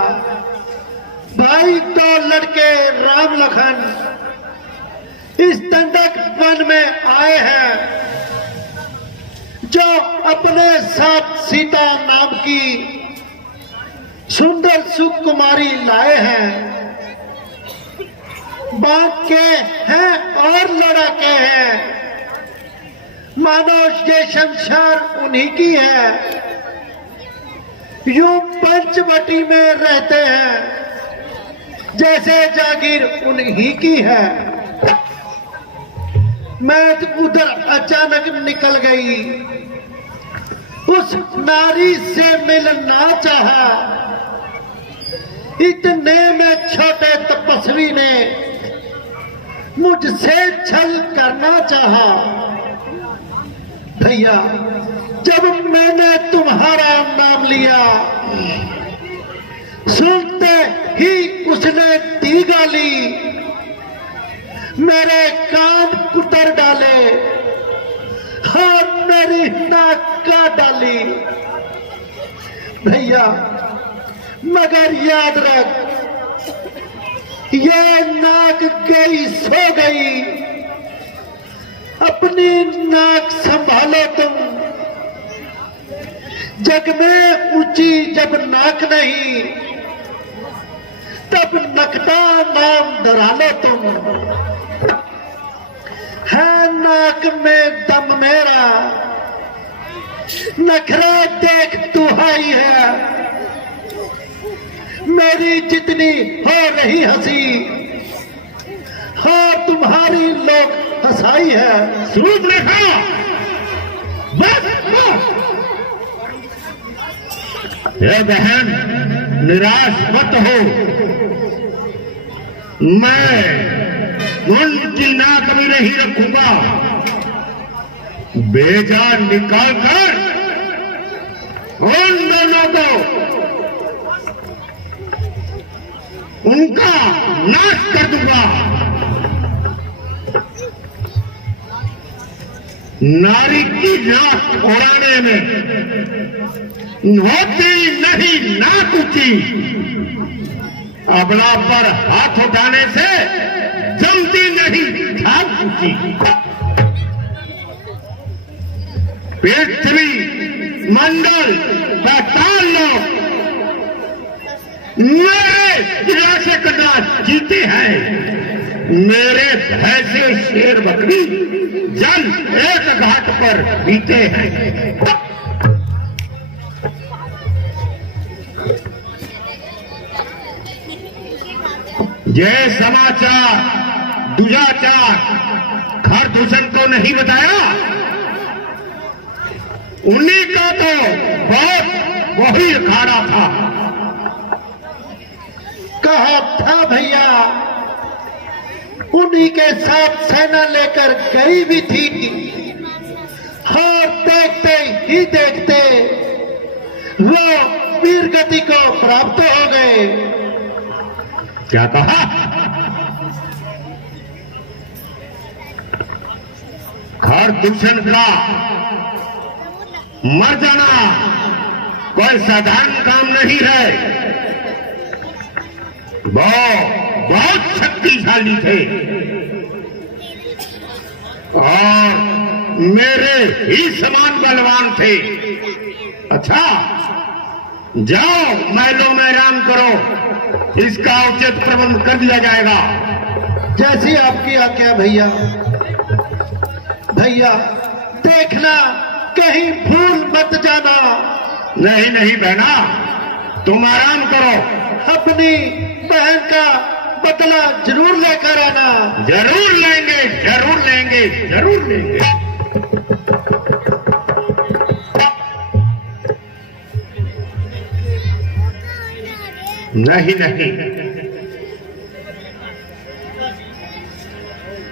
भाई तो लड़के राम लखन इस दंडक वन में आए हैं, जो अपने साथ सीता नाम की सुंदर सुकुमारी लाए हैं। बाग के हैं और लड़ाके हैं, मानो ये शमशार उन्हीं की है। यूं पंचवटी में रहते हैं जैसे जागीर उन्हीं की है। मैं उधर अचानक निकल गई, उस नारी से मिलना चाहा। इतने में छोटे तपस्वी ने मुझसे छल करना चाहा। भैया जब मैंने तुम्हारा नाम लिया, सुनते ही उसने दी गाली, मेरे कान कुतर डाले, और मेरी नाक काट डाली। भैया मगर याद रख, ये नाक गई सो गई, अपनी नाक संभालो तुम। जग में ऊंची जब नाक नहीं, तब नकटा नाम डरा लो तुम। है नाक में दम मेरा, नखरा देख दुहाई है। मेरी जितनी हो रही हंसी, हाँ तुम्हारी लोग हंसाई है। सूप रेखा, बस ये बहन निराश मत हो, मैं उनकी नाक भी नहीं रखूंगा। बेजान निकाल कर उन दोनों को उनका नाश कर दूंगा। नारी की नाक उड़ाने में होती नहीं नाक ऊंची, अबला पर हाथ उठाने से जमती नहीं धाक ऊंची। पृथ्वी मंडल पाताल लोक मेरे शासक राज जीते हैं। मेरे भय से शेर बकरी जल एक घाट पर बीते हैं। ये समाचार दुजाचार खरदूषण को नहीं बताया, उन्हीं का तो बहुत वही अखाड़ा था। कहा था भैया, उन्हीं के साथ सेना लेकर गई भी थी, और देखते ही देखते वो वीर गति को प्राप्त हो गए। क्या कहा? खरदूषण का मर जाना कोई साधारण काम नहीं है। वो बहुत शक्तिशाली थे और मेरे ही समान बलवान थे। अच्छा, जाओ महलों में आराम करो, इसका उचित प्रबंध कर दिया जाएगा। जैसी आपकी आज्ञा भैया। भैया देखना कहीं भूल मत जाना। नहीं नहीं बहना, तुम आराम करो। अपनी बहन का बदला जरूर लेकर आना। जरूर लेंगे, जरूर लेंगे, जरूर लेंगे। नहीं नहीं,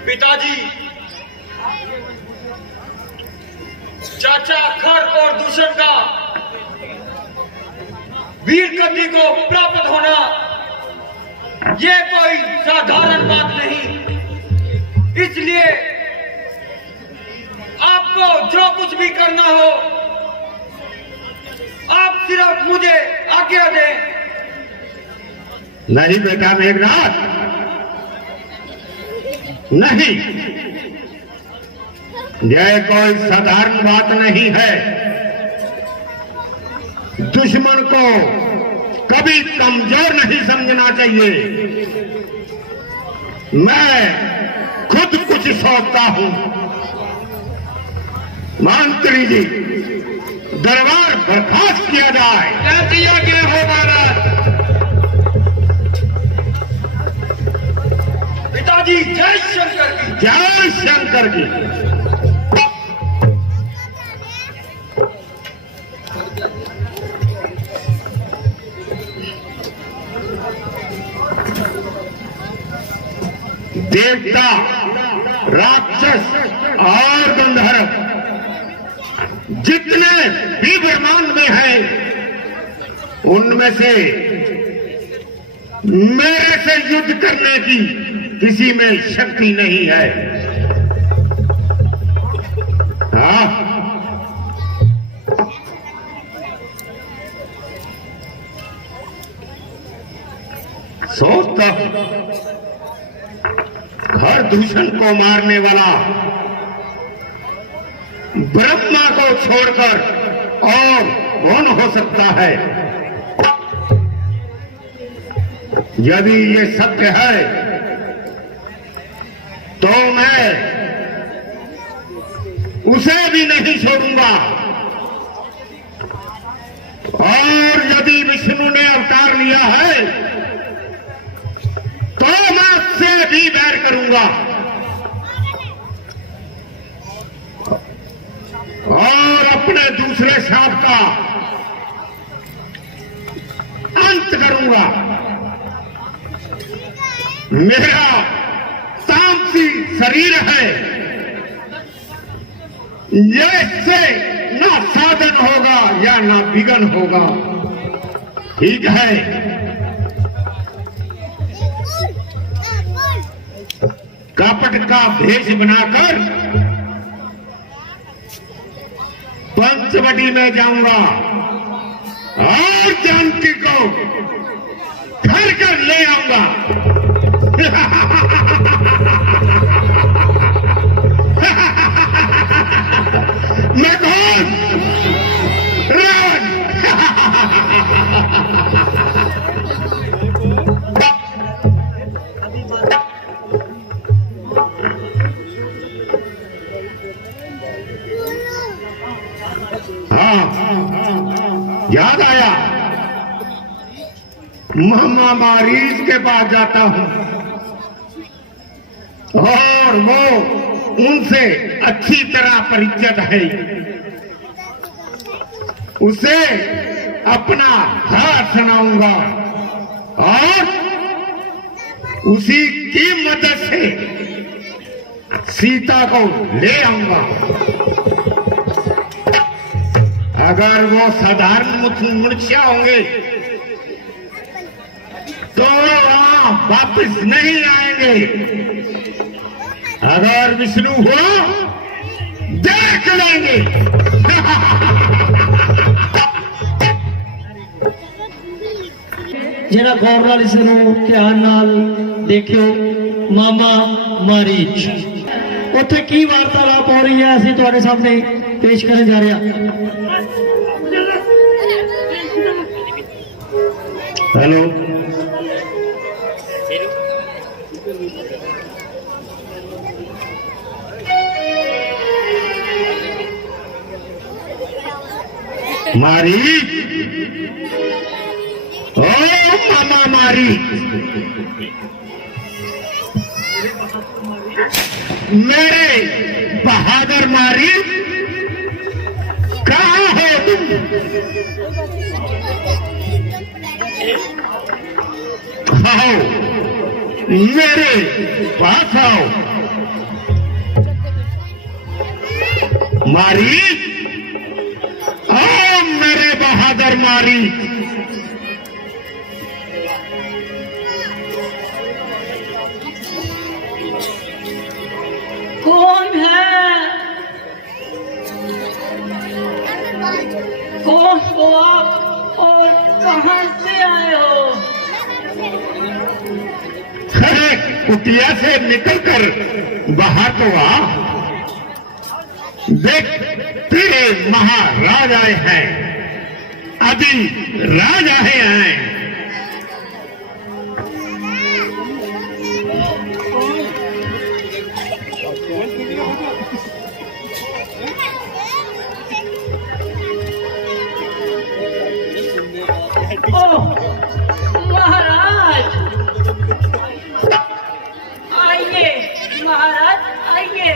पिताजी, चाचा खर और दूषण का वीर गति को प्राप्त होना ये कोई साधारण बात नहीं। इसलिए आपको जो कुछ भी करना हो, आप सिर्फ मुझे आज्ञा दें। नहीं बेटा मेघनाथ, नहीं, यह कोई साधारण बात नहीं है। दुश्मन को कभी कमजोर नहीं समझना चाहिए। मैं खुद कुछ सोचता हूं। मंत्री जी, दरबार बर्खास्त किया जाए। कैसी आज्ञा हो महाराज। पिताजी, जय शंकर की। जय शंकर की। देवता, राक्षस और गंधर्व जितने भी ब्रह्मांड में हैं, उनमें से मेरे से युद्ध करने की किसी में शक्ति नहीं है। हाँ, सोचता हूं हर दूषण को मारने वाला ब्रह्मा को छोड़कर और कौन हो सकता है। यदि ये सत्य है तो मैं उसे भी नहीं छोड़ूंगा। और यदि विष्णु ने अवतार लिया है तो मैं उससे भी बैर करूंगा और अपने दूसरे श्राप का अंत करूंगा। मेरा तामसी शरीर है, ये इससे ना साधन होगा या ना विघन होगा। ठीक है, कपट का भेष बनाकर पंचवटी में जाऊंगा और जानकी को घर कर ले आऊंगा। मैं कौन? रावण। याद आया, महामारीज के पास जाता हूं और वो उनसे अच्छी तरह परिचित है। उसे अपना हाथ सुनाऊंगा और उसी की मदद से सीता को ले आऊंगा। अगर वो साधारण मनुष्य होंगे तो वहां वापस नहीं आएंगे। अगर विष्णु हुआ देख लेंगे। जरा गौर नाल इस ध्यान नाल देखियो। मामा मारीच उत्थे की वार्तालाप हो रही है, असं तुहाडे सामने पेश करने जा रहे हैं। हेलो, मारी, ओ मामा मारी, मेरे बहादुर मारी, कहाँ हो तुम? आओ, मेरे पास आओ। मारी, आओ मेरे बहादुर मारी। कौन है? कौन हो आप और कहां से आए हो? अरे कुटिया से निकलकर बाहर तो आ। देख, तेरे महाराज आए हैं, अभी राज आए हैं। ओह महाराज, आइए महाराज, आइए।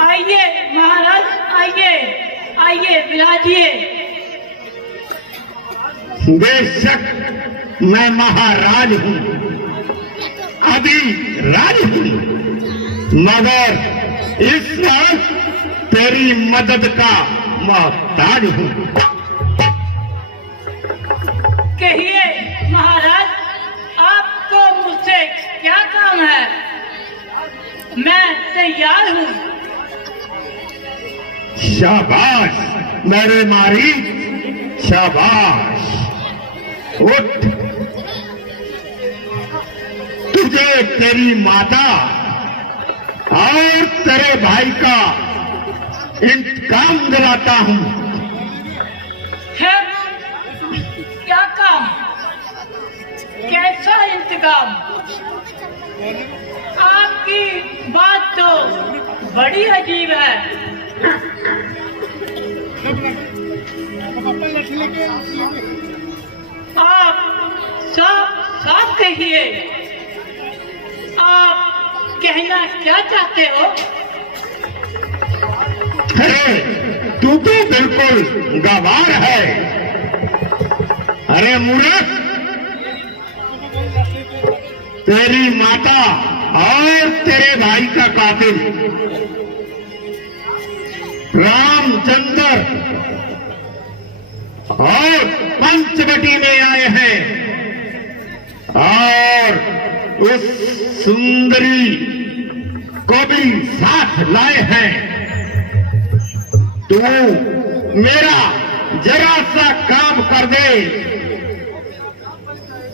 आइए महाराज, आइए आइए, विराजिए। बेशक मैं महाराज हूं, अभी राज हूं, मगर इस वक्त तेरी मदद का मोहताज हूं। कहिए महाराज, आपको मुझसे क्या काम है? मैं तैयार हूँ। शाबाश मेरे मारी, शाबाश। उठ, तुझे तेरी माता और तेरे भाई का इंतकाम दिलाता हूं। है क्या काम? कैसा इंतकाम? आपकी बात तो बड़ी अजीब है। आप साफ साफ कहिए, आप कहना क्या चाहते हो? अरे तू तो बिल्कुल गवार है। अरे मूर्ख, तेरी माता और तेरे भाई का कातिल रामचंद्र और पंचवटी में आए हैं और उस सुंदरी को भी साथ लाए हैं। तू मेरा जरा सा काम कर दे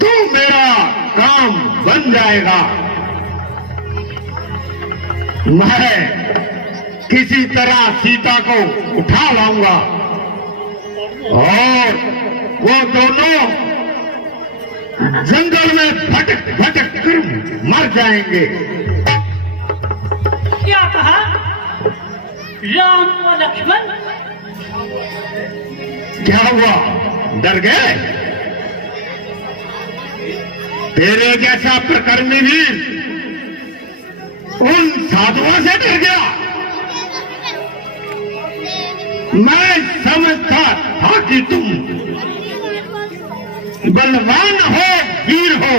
तो मेरा काम बन जाएगा। मैं किसी तरह सीता को उठा लाऊंगा और वो दोनों जंगल में भटक भटक कर मर जाएंगे। क्या कहा? राम और लक्ष्मण? क्या हुआ, डर गए? तेरे जैसा प्रकर्मी वीर उन साधुओं से डर गया? मैं समझता था कि तुम बलवान हो, वीर हो,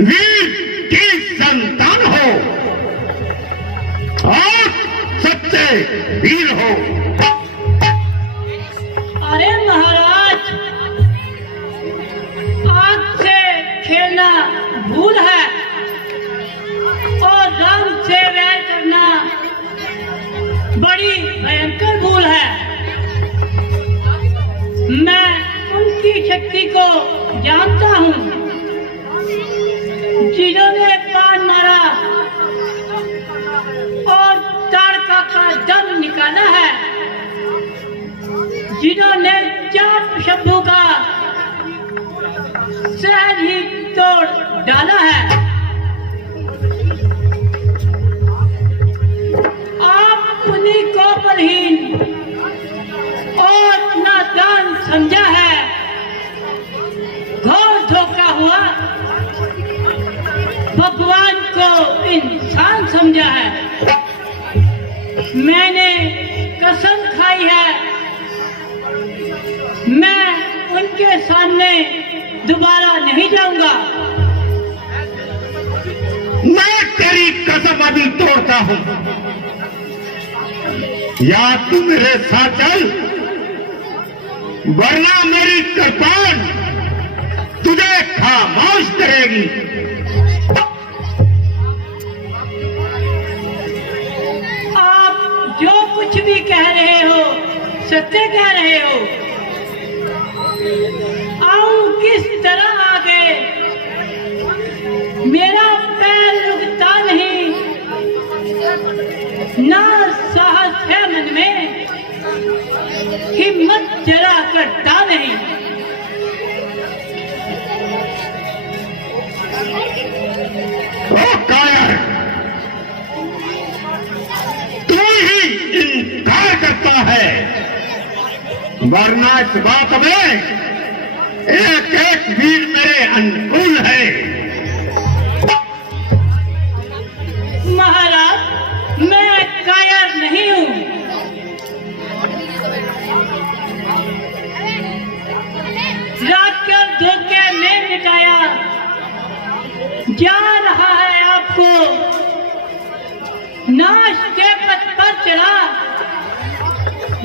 वीर की संतान हो और सच्चे वीर हो। अरे महाराज, आग से खेलना भूल है और राम से वैर करना बड़ी भयंकर भूल है। मैं उनकी शक्ति को जानता हूँ जिन्होंने कान मारा और ताड़ का का दम निकाला है, जिन्होंने चाप शंभू का शहर ही तोड़ डाला है। आप उन्हीं को बलहीन और नादान समझा है, घोर धोखा हुआ, भगवान को इंसान समझा है। मैंने कसम खाई है, मैं उनके सामने दोबारा नहीं जाऊंगा। मैं तेरी कसम अभी तोड़ता हूं, या तू मेरे साथ चल, वरना मेरी कृपाण तुझे खामोश करेगी। आप जो कुछ भी कह रहे हो सत्य कह रहे हो। आऊं किस तरह आगे, मेरा पैर रुकता नहीं, ना साहस है मन में, हिम्मत जरा करता नहीं। ओ कायर, तू ही इनकार करता है, वरना इस बात में एक एक वीर मेरे अनुकूल है। महाराज, मैं कायर नहीं हूँ। रात धोखे में मिटाया जा रहा है आपको, नाश के पथ पर चला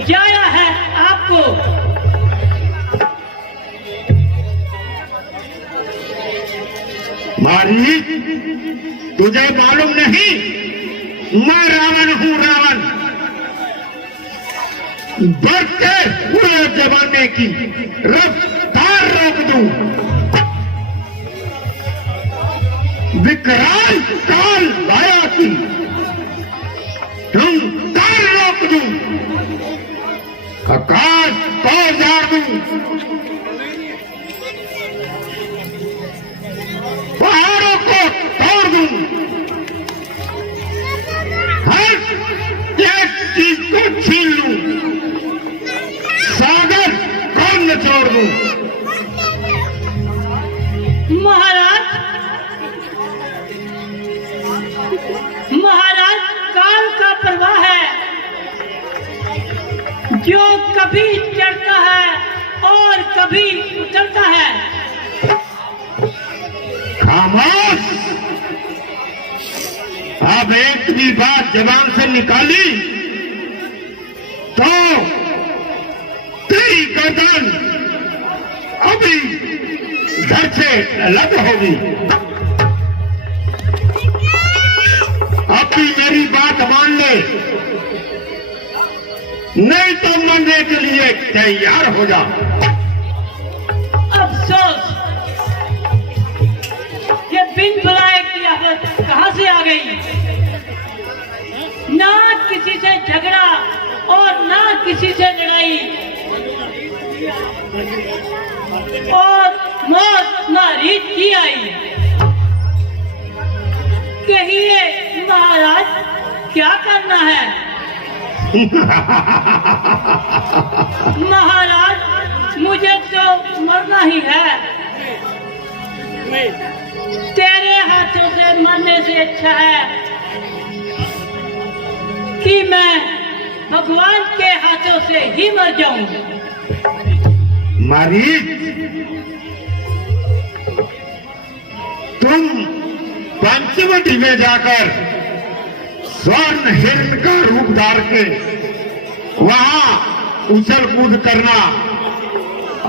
जाया है आपको। मारी, तुझे मालूम नहीं मैं रावण हूं, रावण। बढ़ते हुए जमाने की रफ्तार रोक दूं, विकराल काल माया की कार रोक दूं, आकाश तो जार दूं, पहाड़ों को तोड़ दूं, हर एक चीज को छीन लूं, सागर को निचोड़ दूं। महाराज, काल का प्रवाह है, जो कभी चढ़ता है और कभी उतरता है। खामोश, अब एक भी बात जबान से निकाली तो तेरी गर्दन अभी घर से अलग होगी। अब भी मेरी बात मान ले, नहीं तो मरने के लिए तैयार हो जा। अफसोस, ये बिन बुलाए की आदत कहां से आ गई। ना किसी से झगड़ा और ना किसी से लड़ाई, और मौत ना रीत की आई। कहिए महाराज, क्या करना है। महाराज, मुझे तो मरना ही है। तेरे हाथों से मरने से अच्छा है कि मैं भगवान के हाथों से ही मर जाऊं। मारी, तुम पंचवटी में जाकर स्वर्ण हिरण का रूप धार के वहां उछल कूद करना,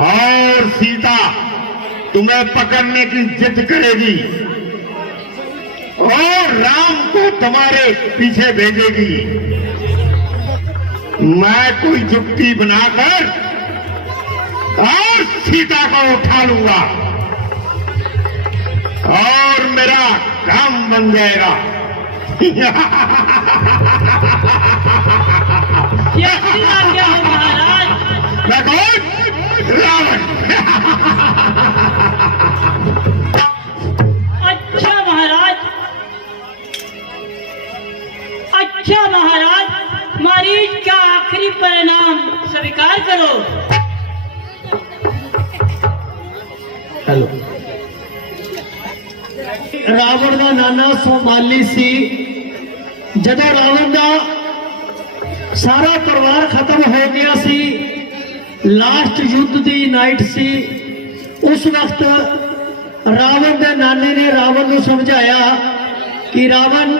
और सीता तुम्हें पकड़ने की जिद करेगी और राम को तुम्हारे पीछे भेजेगी। मैं कोई जुक्ति बनाकर और सीता को उठा लूंगा और मेरा काम बन जाएगा। ये असली नाम क्या है महाराज? मैं कौन? रावण। अच्छा महाराज, अच्छा महाराज, मरीज का आखिरी परिणाम स्वीकार करो। हेलो, रावण का नाना सोमाली सी। जदों रावण का सारा परिवार खत्म हो गया सी, लास्ट युद्ध की नाइट सी, उस वक्त रावण के नाने ने रावण को समझाया कि रावण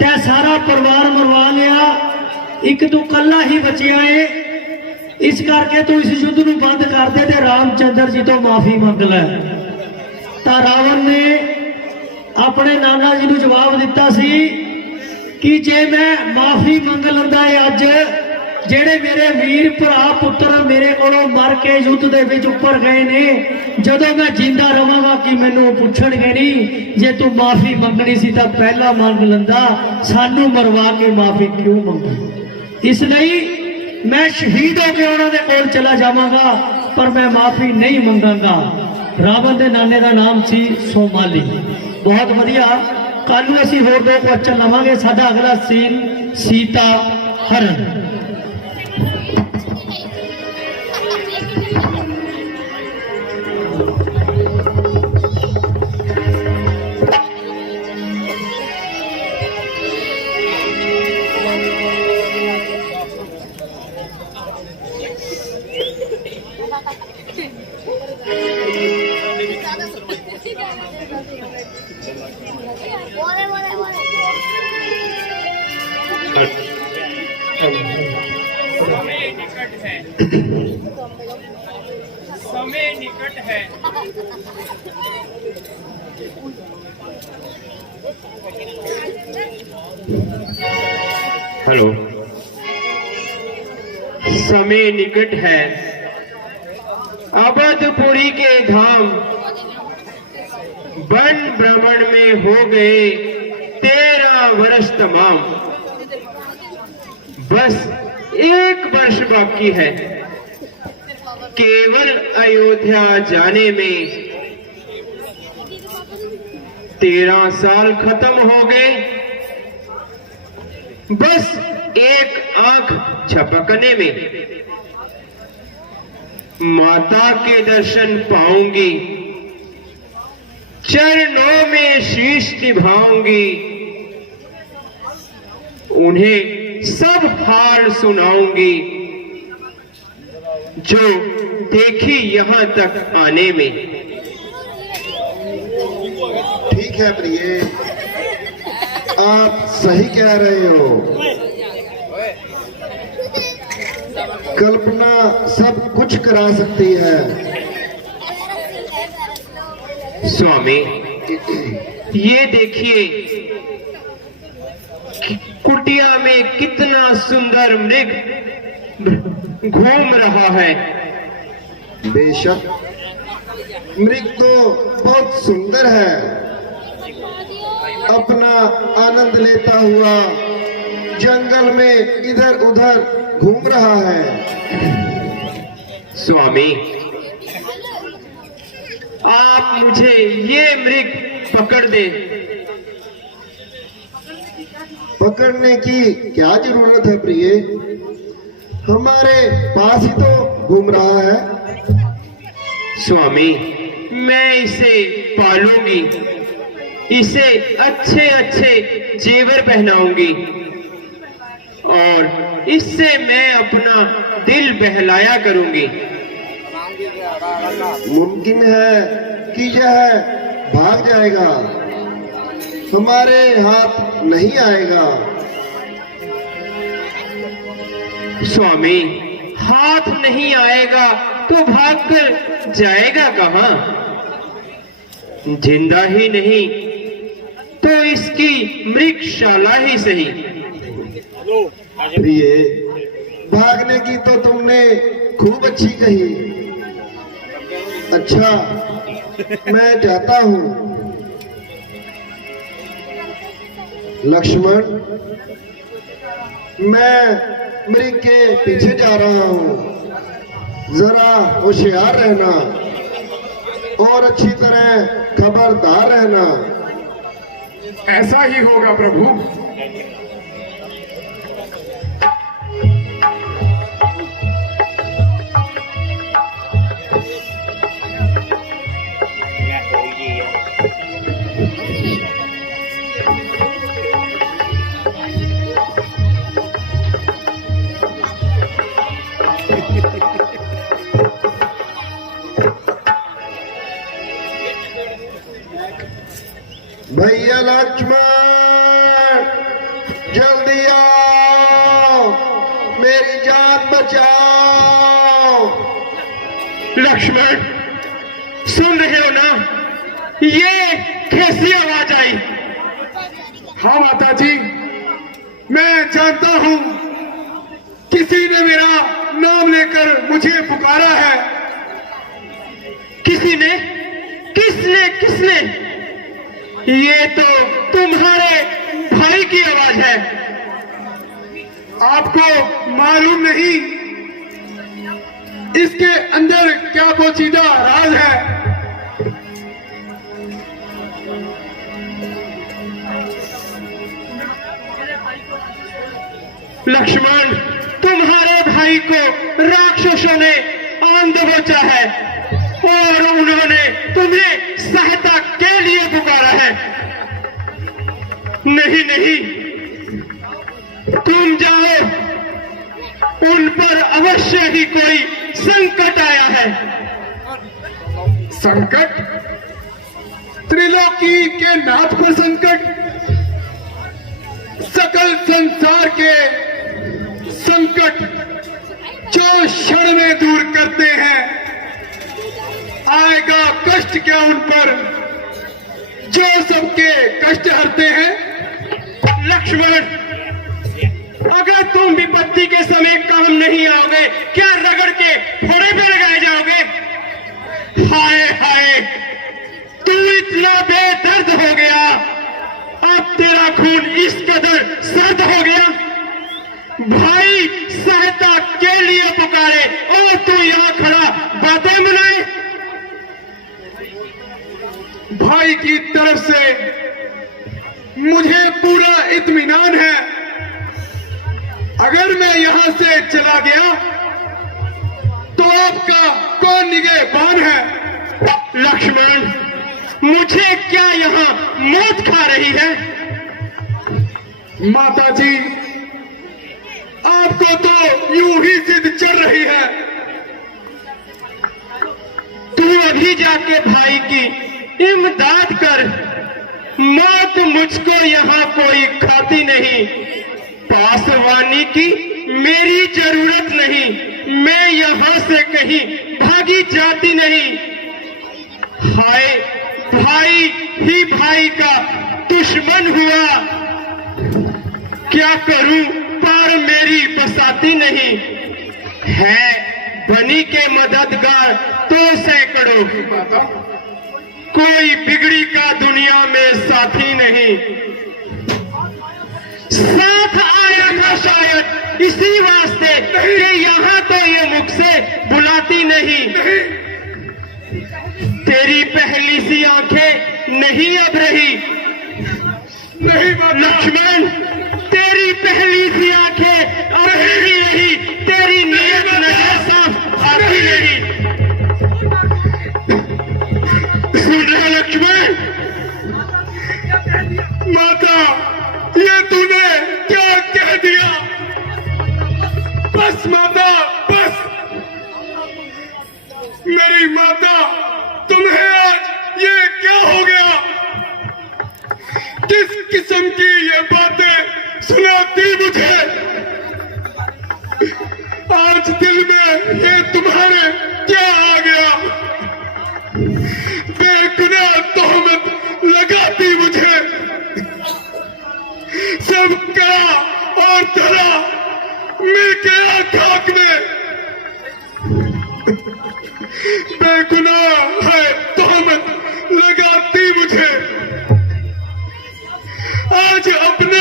तै सारा परिवार मरवा लिया, एक तू कला ही बचिया है, इस करके तू इस युद्ध को बंद कर दे ते रामचंद्र जी तो माफी मंग ले। तो रावण ने अपने नाना जी को जवाब दिता सी कि जे मैं माफी मंग लंदा है अज, जेड़े मेरे वीर भरा पुत्र मेरे कोलों मर के युद्ध दे विच उपर गए ने, जदों मैं जिंदा रहांगा कि मैनू पुछणगे नहीं जे तू माफी मंगनी सी तां पहला मंग लंदा, सानू मरवा के माफी क्यों मंगी। इसलिए मैं शहीद होकर उन्होंने कोल चला जावांगा, पर मैं माफी नहीं मंगांगा। रावण के नाने का नाम सी सोमाली। बहुत वधिया। कल नूं असीं होर 2 क्वेश्चन लवांगे। साडा अगला सीन सीता हरण। समय निकट है। हेलो, समय निकट है, अवधपुरी के धाम वन भ्रमण में हो गए 13 वर्ष तमाम। बस 1 वर्ष बाकी है, केवल अयोध्या जाने में 13 साल खत्म हो गए। बस एक आंख झपकने में माता के दर्शन पाऊंगी, चरणों में शीश निभाऊंगी, उन्हें सब हाल सुनाऊंगी जो देखी यहां तक आने में। ठीक है प्रिय, आप सही कह रहे हो। कल्पना सब कुछ करा सकती है। स्वामी, ये देखिए कुटिया में कितना सुंदर मृग घूम रहा है। बेशक मृग तो बहुत सुंदर है, अपना आनंद लेता हुआ जंगल में इधर उधर घूम रहा है। स्वामी, आप मुझे ये मृग पकड़ दे। पकड़ने की क्या जरूरत है प्रिय, हमारे पास ही तो घूम रहा है। स्वामी, मैं इसे पालूंगी, इसे अच्छे अच्छे जेवर पहनाऊंगी और इससे मैं अपना दिल बहलाया करूंगी। मुमकिन है कि यह भाग जाएगा, हमारे हाथ नहीं आएगा। स्वामी, हाथ नहीं आएगा तो भागकर जाएगा कहां? जिंदा ही नहीं तो इसकी मृगशाला ही सही। प्रिय, भागने की तो तुमने खूब अच्छी कही। अच्छा, मैं जाता हूँ। लक्ष्मण, मैं मृग के पीछे जा रहा हूँ, जरा होशियार रहना और अच्छी तरह खबरदार रहना। ऐसा ही होगा प्रभु। भैया लक्ष्मण, जल्दी आओ, मेरी जान बचाओ। लक्ष्मण, सुन रहे हो ना, ये कैसी आवाज आई? हाँ माता जी, मैं जानता हूं किसी ने मेरा नाम लेकर मुझे पुकारा है। किसी ने? किसने? किसने? ये तो तुम्हारे भाई की आवाज है। आपको मालूम नहीं इसके अंदर क्या पोजीदा राज है? लक्ष्मण, तुम्हारे भाई को राक्षसों ने आंध दबोचा है और उन्होंने तुम्हें सहायता के लिए पुकारा है। नहीं नहीं, तुम जाओ, उन पर अवश्य ही कोई संकट आया है। संकट? त्रिलोकी के नाथ पर संकट? सकल संसार के संकट जो क्षण में दूर करते हैं, आएगा कष्ट क्या उन पर जो सबके कष्ट हरते हैं? लक्ष्मण, अगर तुम विपत्ति के समय काम नहीं आओगे, क्या रगड़ के फोड़े पे लगाए जाओगे? हाय हाय, तू इतना बेदर्द हो गया, अब तेरा खून इस कदर सर्द हो गया। भाई सहायता के लिए पुकारे और तू यहां खड़ा बातें बनाए। भाई की तरफ से मुझे पूरा इत्मीनान है। अगर मैं यहां से चला गया तो आपका कौन निगहबान है? लक्ष्मण, मुझे क्या यहां मौत खा रही है? माता जी, आपको तो यूं ही जिद चढ़ रही है। तू अभी जाके भाई की इमदाद कर। मौत मुझको यहाँ कोई खाती नहीं, पासवानी की मेरी जरूरत नहीं, मैं यहाँ से कहीं भागी जाती नहीं। हाय, भाई ही भाई का दुश्मन हुआ, क्या करूं पर मेरी बसाती नहीं है। बनी के मददगार तो सैकड़ों, कोई बिगड़ी का दुनिया में साथी नहीं। साथ आया था शायद इसी वास्ते कि यहाँ तो ये मुख से बुलाती नहीं। तेरी पहली सी आंखें नहीं अब रही। नहीं लक्ष्मण, तेरी पहली सी आंखें अब नहीं रही, तेरी नीयत नजर साफ आती नहीं। सुन रहे लक्ष्मण? माता, ये तूने क्या कह दिया? बस माता, बस। मेरी माता, तुम्हें आज ये क्या हो गया? किस किस्म की ये बातें सुनाती मुझे? आज दिल में ये तुम्हारे क्या आ गया? बेगुनाह तोहमत लगाती मुझे। सब करा और धरा मिल गया खाक में। बेगुनाह है तोहमत लगाती मुझे। आज अपने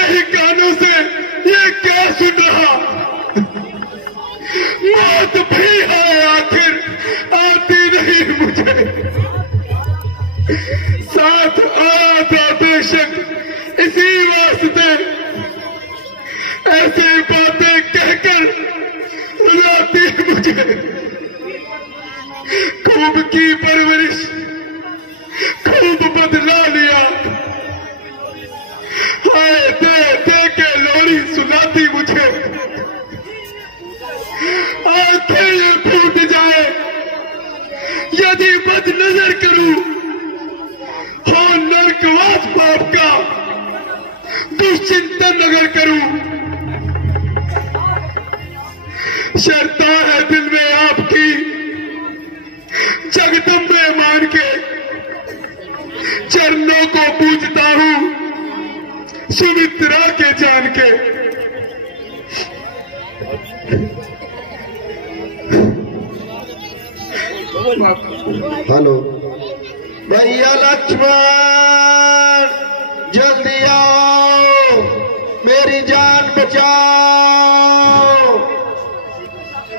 बेशक इसी वास्ते ऐसे बातें कहकर रुलाती मुझे। खूब की परवरिश, खूब बदला लिया, हाय दे दे के लोरी सुनाती मुझे। आंखें ये फूट जाए यदि बद नजर करूं, हो नरकवास पाप का दुश्चिंतन अगर करूं। शर्ता है दिल में आपकी जगदम्बे मान के, चरणों को पूजता हूं सुमित्रा के जान के। हेलो भैया लक्ष्मण, जल्दी आओ, मेरी जान बचाओ।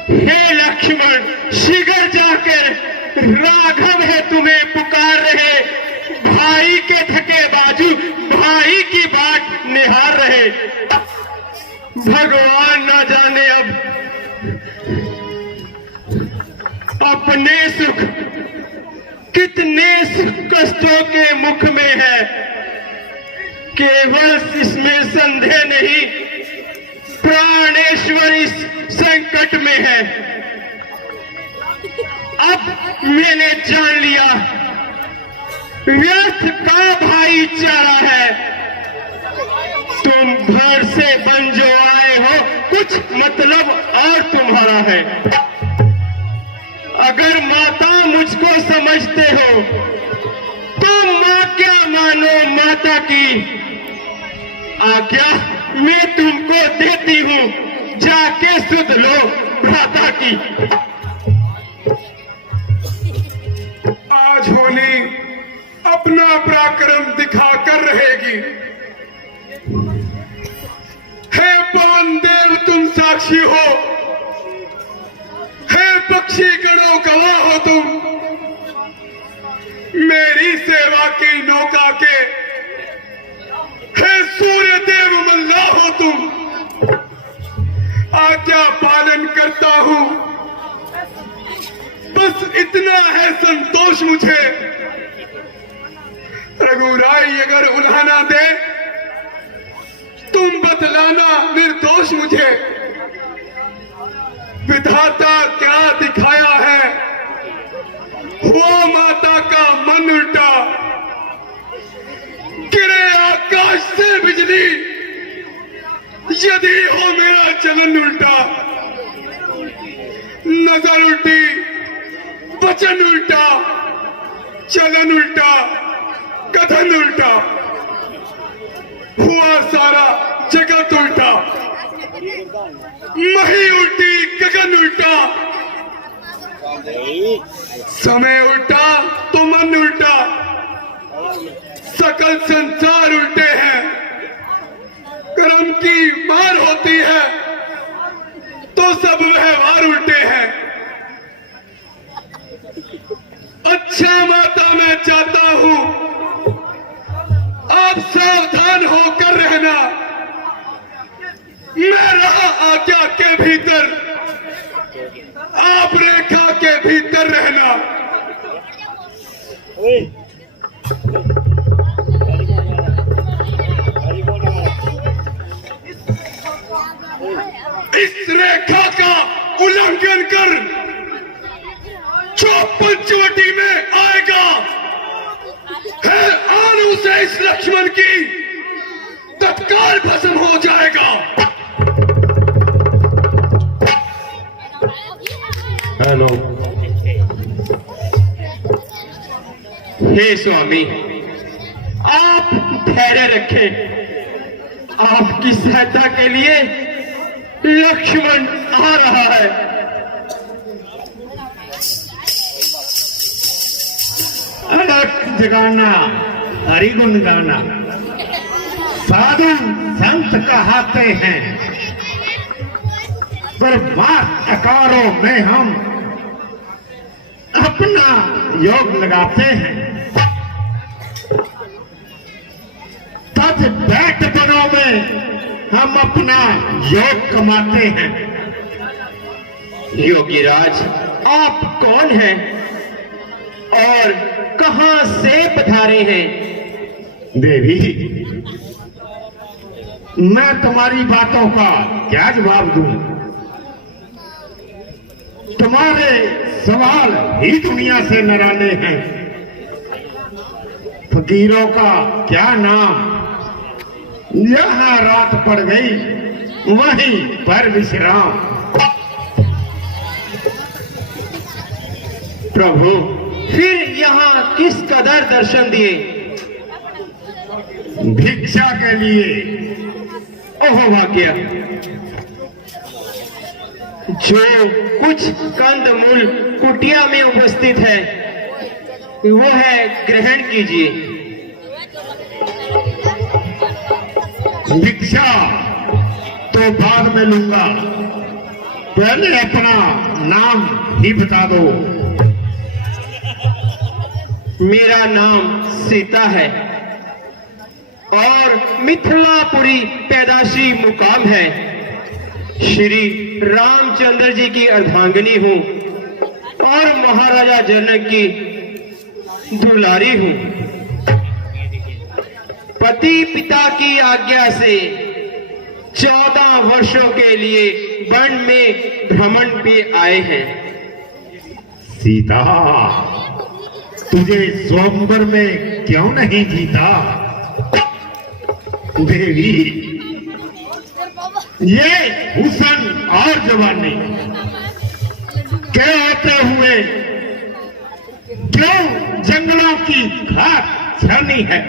हे लक्ष्मण, शीघ्र जाकर राघव है तुम्हें पुकार रहे। भाई के थके बाजू भाई की बाट निहार रहे। भगवान न जाने अब अपने सुख कितने कष्टों के मुख में है। केवल इसमें संदेह नहीं, प्राणेश्वर इस संकट में है। अब मैंने जान लिया व्यर्थ का भाईचारा है। तुम घर से बन जो आए हो, कुछ मतलब और तुम्हारा है। अगर माता मुझको समझते हो तो माँ क्या मानो माता की आज्ञा मैं तुमको देती हूँ, जाके सुध लो भ्राता की। आज होली अपना पराक्रम दिखाकर रहेगी। हे पवन देव तुम साक्षी हो, हे पक्षी गणों गवाह हो तुम। मेरी सेवा की नौका के हे सूर्य देव मल्ला हो तुम। आज्ञा पालन करता हूं, बस इतना है संतोष मुझे। रघुराई अगर उल्हाना दे तुम बतलाना निर्दोष मुझे। विधाता क्या दिखाया है, वो माता का मन उल्टा। गिरे आकाश से बिजली यदि हो मेरा चलन उल्टा। नजर उल्टी, वचन उल्टा, चलन उल्टा, कथन उल्टा, हुआ सारा जगत उल्टा। मही उल्टी, गगन उल्टा, समय उल्टा तो मन उल्टा। सकल संसार उल्टे हैं, कर्म की मार होती है तो सब व्यवहार उल्टे हैं। अच्छा माता मैं चाहता हूं, आप सावधान होकर रहना। मैं रहा आज्ञा के भीतर, आप रेखा के भीतर रहना। इस रेखा का उल्लंघन कर जो पंचवटी में आएगा है आनु से इस लक्ष्मण की तत्काल भस्म हो जाएगा। हेलो, हे स्वामी, आप धैर्य रखें। आपकी सहायता के लिए लक्ष्मण आ रहा है। अलख जगाना, हरि गुण गाना, साधु संत कहते हैं, पर मात अकारों में हम अपना योग लगाते हैं। खेलों में हम अपना योग कमाते हैं। योगीराज, आप कौन हैं और कहां से पधारे हैं? देवी, मैं तुम्हारी बातों का क्या जवाब दूं? तुम्हारे सवाल ही दुनिया से निराले हैं। फकीरों का क्या नाम, यहाँ रात पड़ गई वहीं पर विश्राम। प्रभु, फिर यहाँ किस कदर दर्शन दिए? भिक्षा के लिए। ओह भाग्य, जो कुछ कंदमूल कुटिया में उपस्थित है वो है, ग्रहण कीजिए। भिक्षा तो बाद में लूंगा, पहले अपना नाम ही बता दो। मेरा नाम सीता है और मिथिलापुरी पैदाशी मुकाम है। श्री रामचंद्र जी की अर्धांगिनी हूँ और महाराजा जनक की दुलारी हूँ। पति पिता की आज्ञा से 14 वर्षों के लिए वन में भ्रमण पे आए हैं। सीता, तुझे स्वयंवर में क्यों नहीं जीता? देवी, ये हुसन और जवानी के होते हुए क्यों जंगलों की घाट छानी है?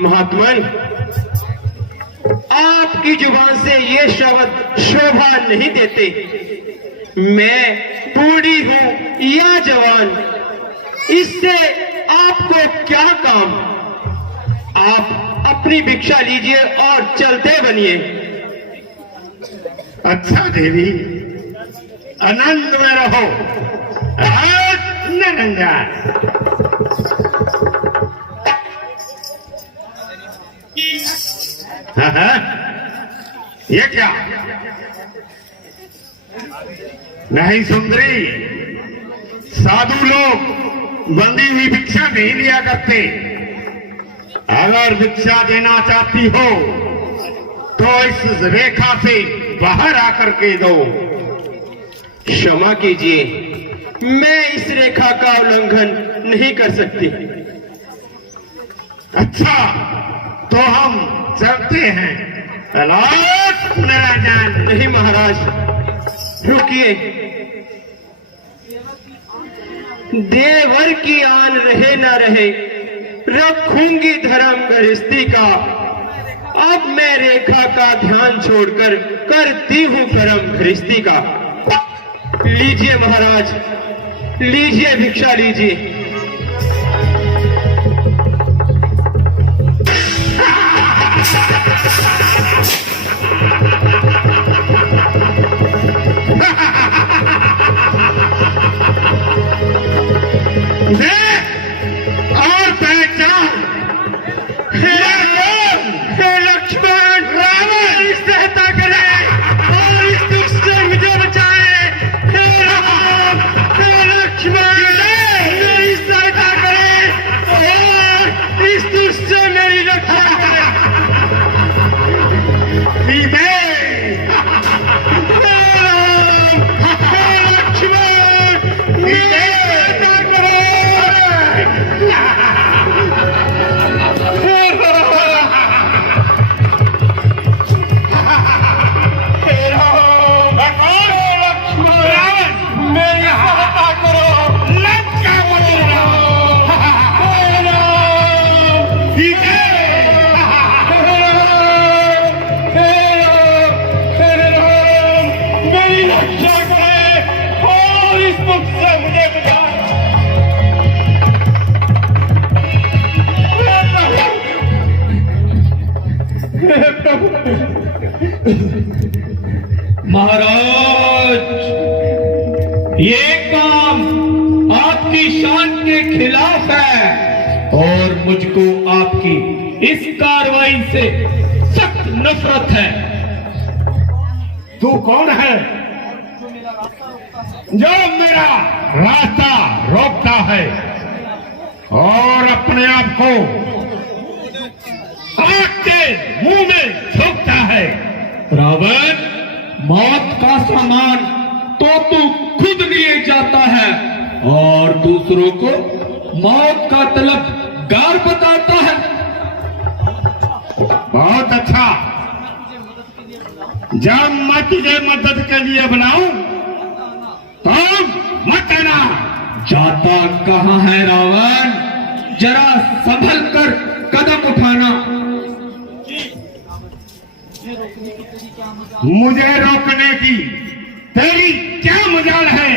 महात्मन, आपकी जुबान से ये शब्द शोभा नहीं देते। मैं बूढ़ी हूं या जवान, इससे आपको क्या काम? आप अपनी भिक्षा लीजिए और चलते बनिए। अच्छा देवी, आनंद में रहो। ये क्या? नहीं सुंदरी, साधु लोग बंदी हुई भिक्षा नहीं लिया करते। अगर भिक्षा देना चाहती हो तो इस रेखा से बाहर आकर के दो। क्षमा कीजिए, मैं इस रेखा का उल्लंघन नहीं कर सकती। अच्छा, तो हम चलते हैं। नहीं महाराज, रुकिए। देवर की आन रहे न रहे, रखूंगी धर्म गृहस्थी का। अब मैं रेखा का ध्यान छोड़कर करती हूँ कर्म गृहस्थी का। लीजिए महाराज, लीजिए भिक्षा लीजिए। और पहचान, हे लक्ष्मण, रावण इस सहायता करे और इस दुष्ट से मुझे बचाए। हे राम, हे लक्ष्मण, मेरी सहायता करे और इस दुष्ट से मेरी रक्षा करे। हे राम, हे लक्ष्मण, मेरी सहायता करो। महाराज, ये काम आपकी शान के खिलाफ है और मुझको आपकी इस कार्रवाई से सख्त नफरत है। तू कौन है जो मेरा रास्ता रोकता है और अपने आप को आग के मुंह में झोंकता है? रावण, मौत का सामान तो तू खुद लिए जाता है और दूसरों को मौत का तलबगार बताता है। बहुत अच्छा, जब मैं तुझे मदद के लिए बुलाऊं तो मत आना। जाता कहाँ है रावण? जरा संभल कर कदम उठाना। मुझे रोकने की तेरी क्या मजाल है?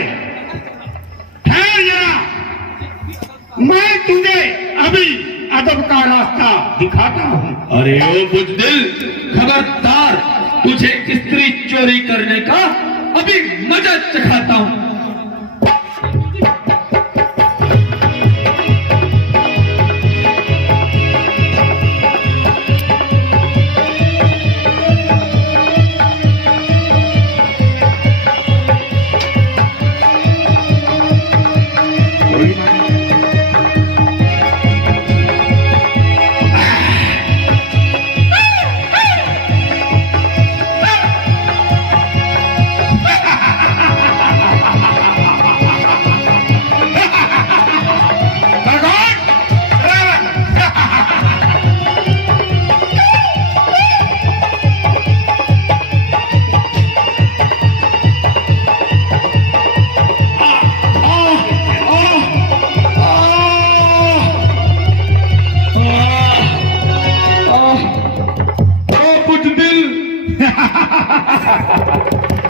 ठहर जरा, मैं तुझे अभी अदब का रास्ता दिखाता हूँ। अरे ओ बुजदिल, खबरदार, तुझे स्त्री चोरी करने का अभी मजा चखाता हूँ।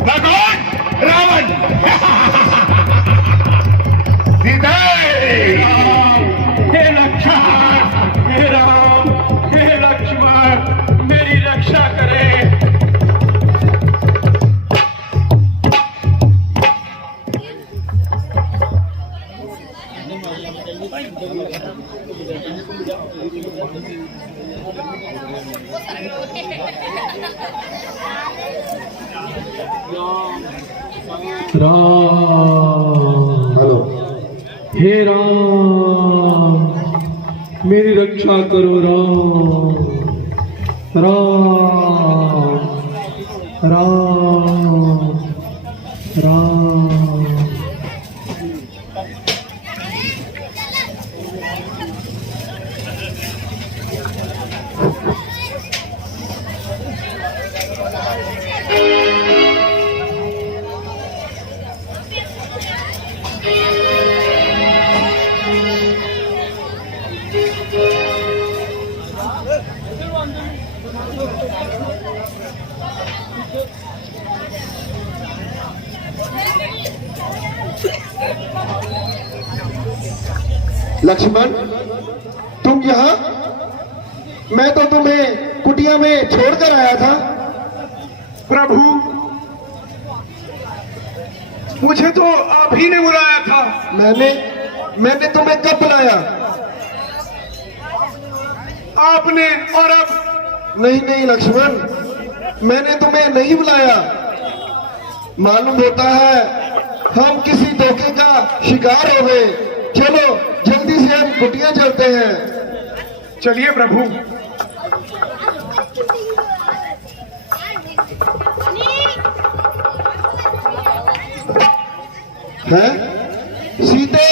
भगवान रावण सीधे हे लक्ष्मण, हे राम, हे लक्ष्मण, मेरी रक्षा करें। राम, हेलो, हे राम, मेरी रक्षा करो राम। राम राम राम। लक्ष्मण, तुम यहाँ? मैं तो तुम्हें कुटिया में छोड़कर आया था। प्रभु, मुझे तो आप ही ने बुलाया था। मैंने तुम्हें कब बुलाया? आपने, और अब नहीं लक्ष्मण, मैंने तुम्हें नहीं बुलाया। मालूम होता है हम किसी धोखे का शिकार हो गए। चलो जल्दी से हम कुटिया चलते हैं। चलिए प्रभु। हैं? सीते,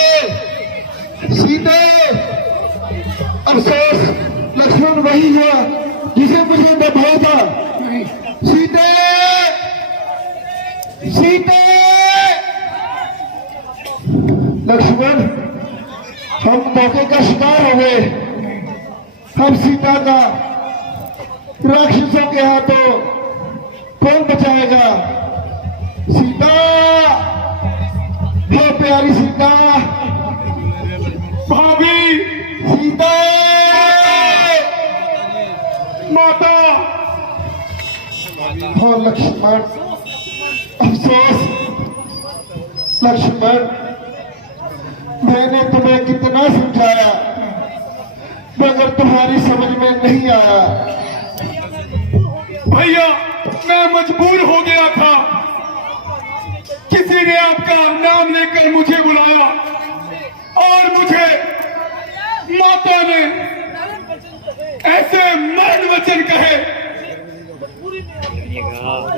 सीते! अफसोस, लक्ष्मण वही हुआ जिसे मुझे बताया था। सीते, सीते! लक्ष्मण, हम मौके का शिकार हो गए। हम सीता का राक्षसों के हाथों कौन बचाएगा? सीता, हाँ प्यारी सीता, भाभी, सीता, माता। हाँ लक्ष्मण, अफसोस लक्ष्मण, मैंने तुम्हें कितना समझाया मगर पर तुम्हारी समझ में नहीं आया। भैया मैं मजबूर हो गया था, किसी ने आपका नाम लेकर मुझे बुलाया और मुझे माता ने ऐसे मरण वचन कहे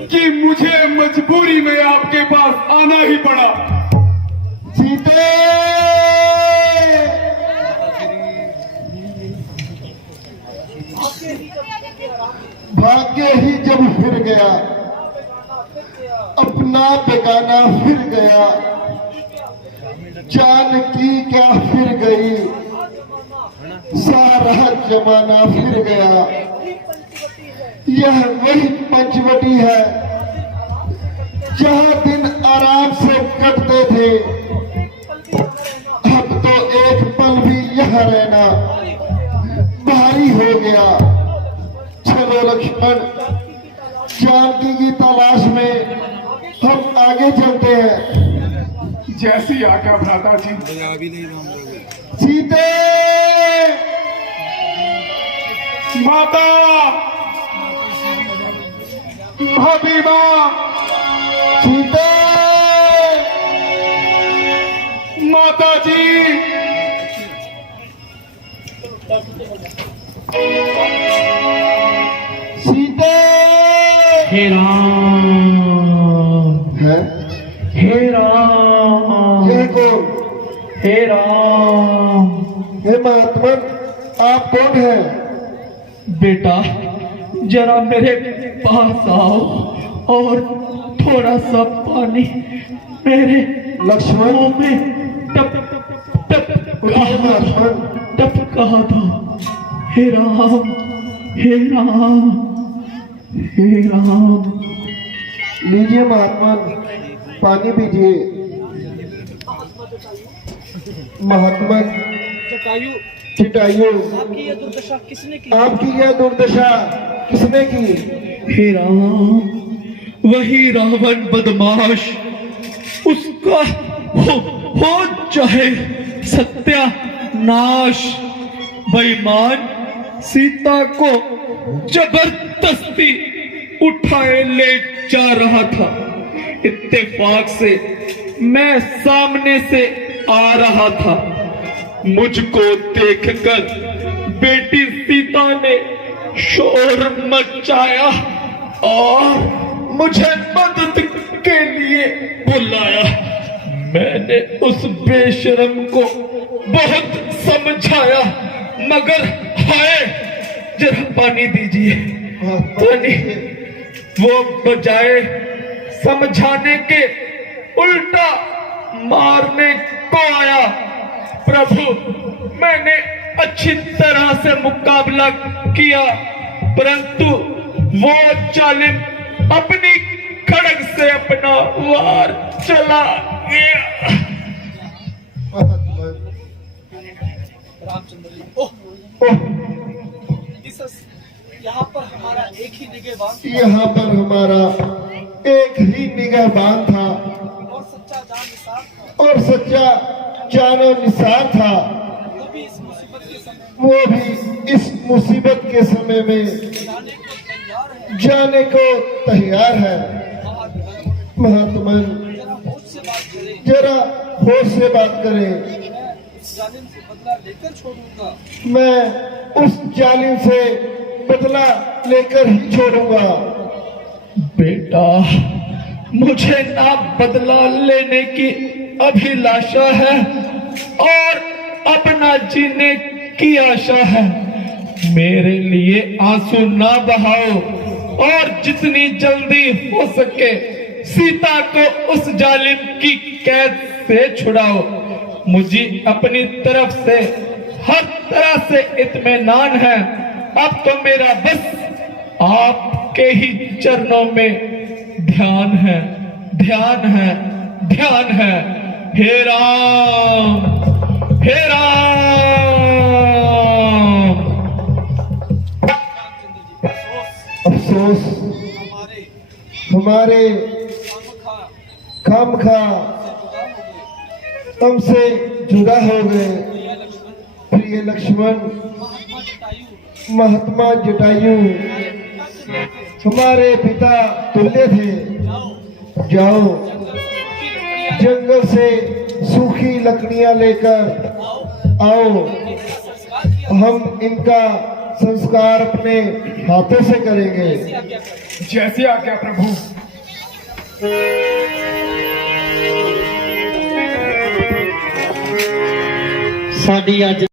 कि मुझे मजबूरी में आपके पास आना ही पड़ा। सीते, भाग्य ही जब फिर गया, अपना बेगाना फिर गया, जान की क्या फिर गई, सारा जमाना फिर गया। यह वही पंचवटी है जहां दिन आराम से कटते थे, अब तो एक पल भी यहाँ रहना भारी हो गया। चलो लक्ष्मण, जानकी की तलाश में हम आगे चलते हैं। जैसी आज्ञा भ्राता जी। सीते, माता, हबीबा, सीते, माता जी। सीते हे राम, है हे राम, यह कौन? हे राम। हे महात्मा, आप कौन हैं? बेटा जरा मेरे पास आओ और थोड़ा सा पानी मेरे लक्ष्मण, मुंह में टप टप महात्मा, टप कहा था। हे राम, हे राम, हे राम। लीजिए महात्मा, पानी पीजिए। महात्मा, चिटाइयो, आपकी यह दुर्दशा किसने की? हे राम, वही रावण बदमाश, उसका हो चाहे सत्यानाश। बेईमान सीता को जबरदस्ती उठाए ले जा रहा था। इत्तेफाक से मैं सामने से आ रहा था। मुझको देखकर बेटी सीता ने शोर मचाया और मुझे मदद के लिए बुलाया। मैंने उस बेशरम को बहुत समझाया, मगर हाय, जरा पानी दीजिए, पानी। वो बजाय समझाने के उल्टा मारने को आया। प्रभु, मैंने अच्छी तरह से मुकाबला किया, परंतु वो जालिम अपनी खड़ग से अपना वार चला गया। यहाँ पर हमारा एक ही निगहबान था और सच्चा जानो निसार था। वो भी इस मुसीबत के समय में जाने को तैयार है। महात्मा, जरा होश से बात करें। मैं उस जालिम से बदला लेकर ही छोड़ूंगा। बेटा, मुझे ना बदला लेने की अभिलाषा है और अपना जीने की आशा है। मेरे लिए आंसू ना बहाओ और जितनी जल्दी हो सके सीता को उस जालिम की कैद से छुड़ाओ। मुझे अपनी तरफ से हर तरह से इत्मीनान है। अब तो मेरा बस आपके ही चरणों में ध्यान है, ध्यान है, ध्यान है। हे राम, हे राम। अफसोस, हमारे खामखा हमसे जुदा हो गए। प्रिय लक्ष्मण, महात्मा जटायु हमारे पिता तुल्य थे। जाओ जंगल से सूखी लकड़ियां लेकर आओ, हम इनका संस्कार अपने हाथों से करेंगे। जैसे आज्ञा प्रभु। साडी अज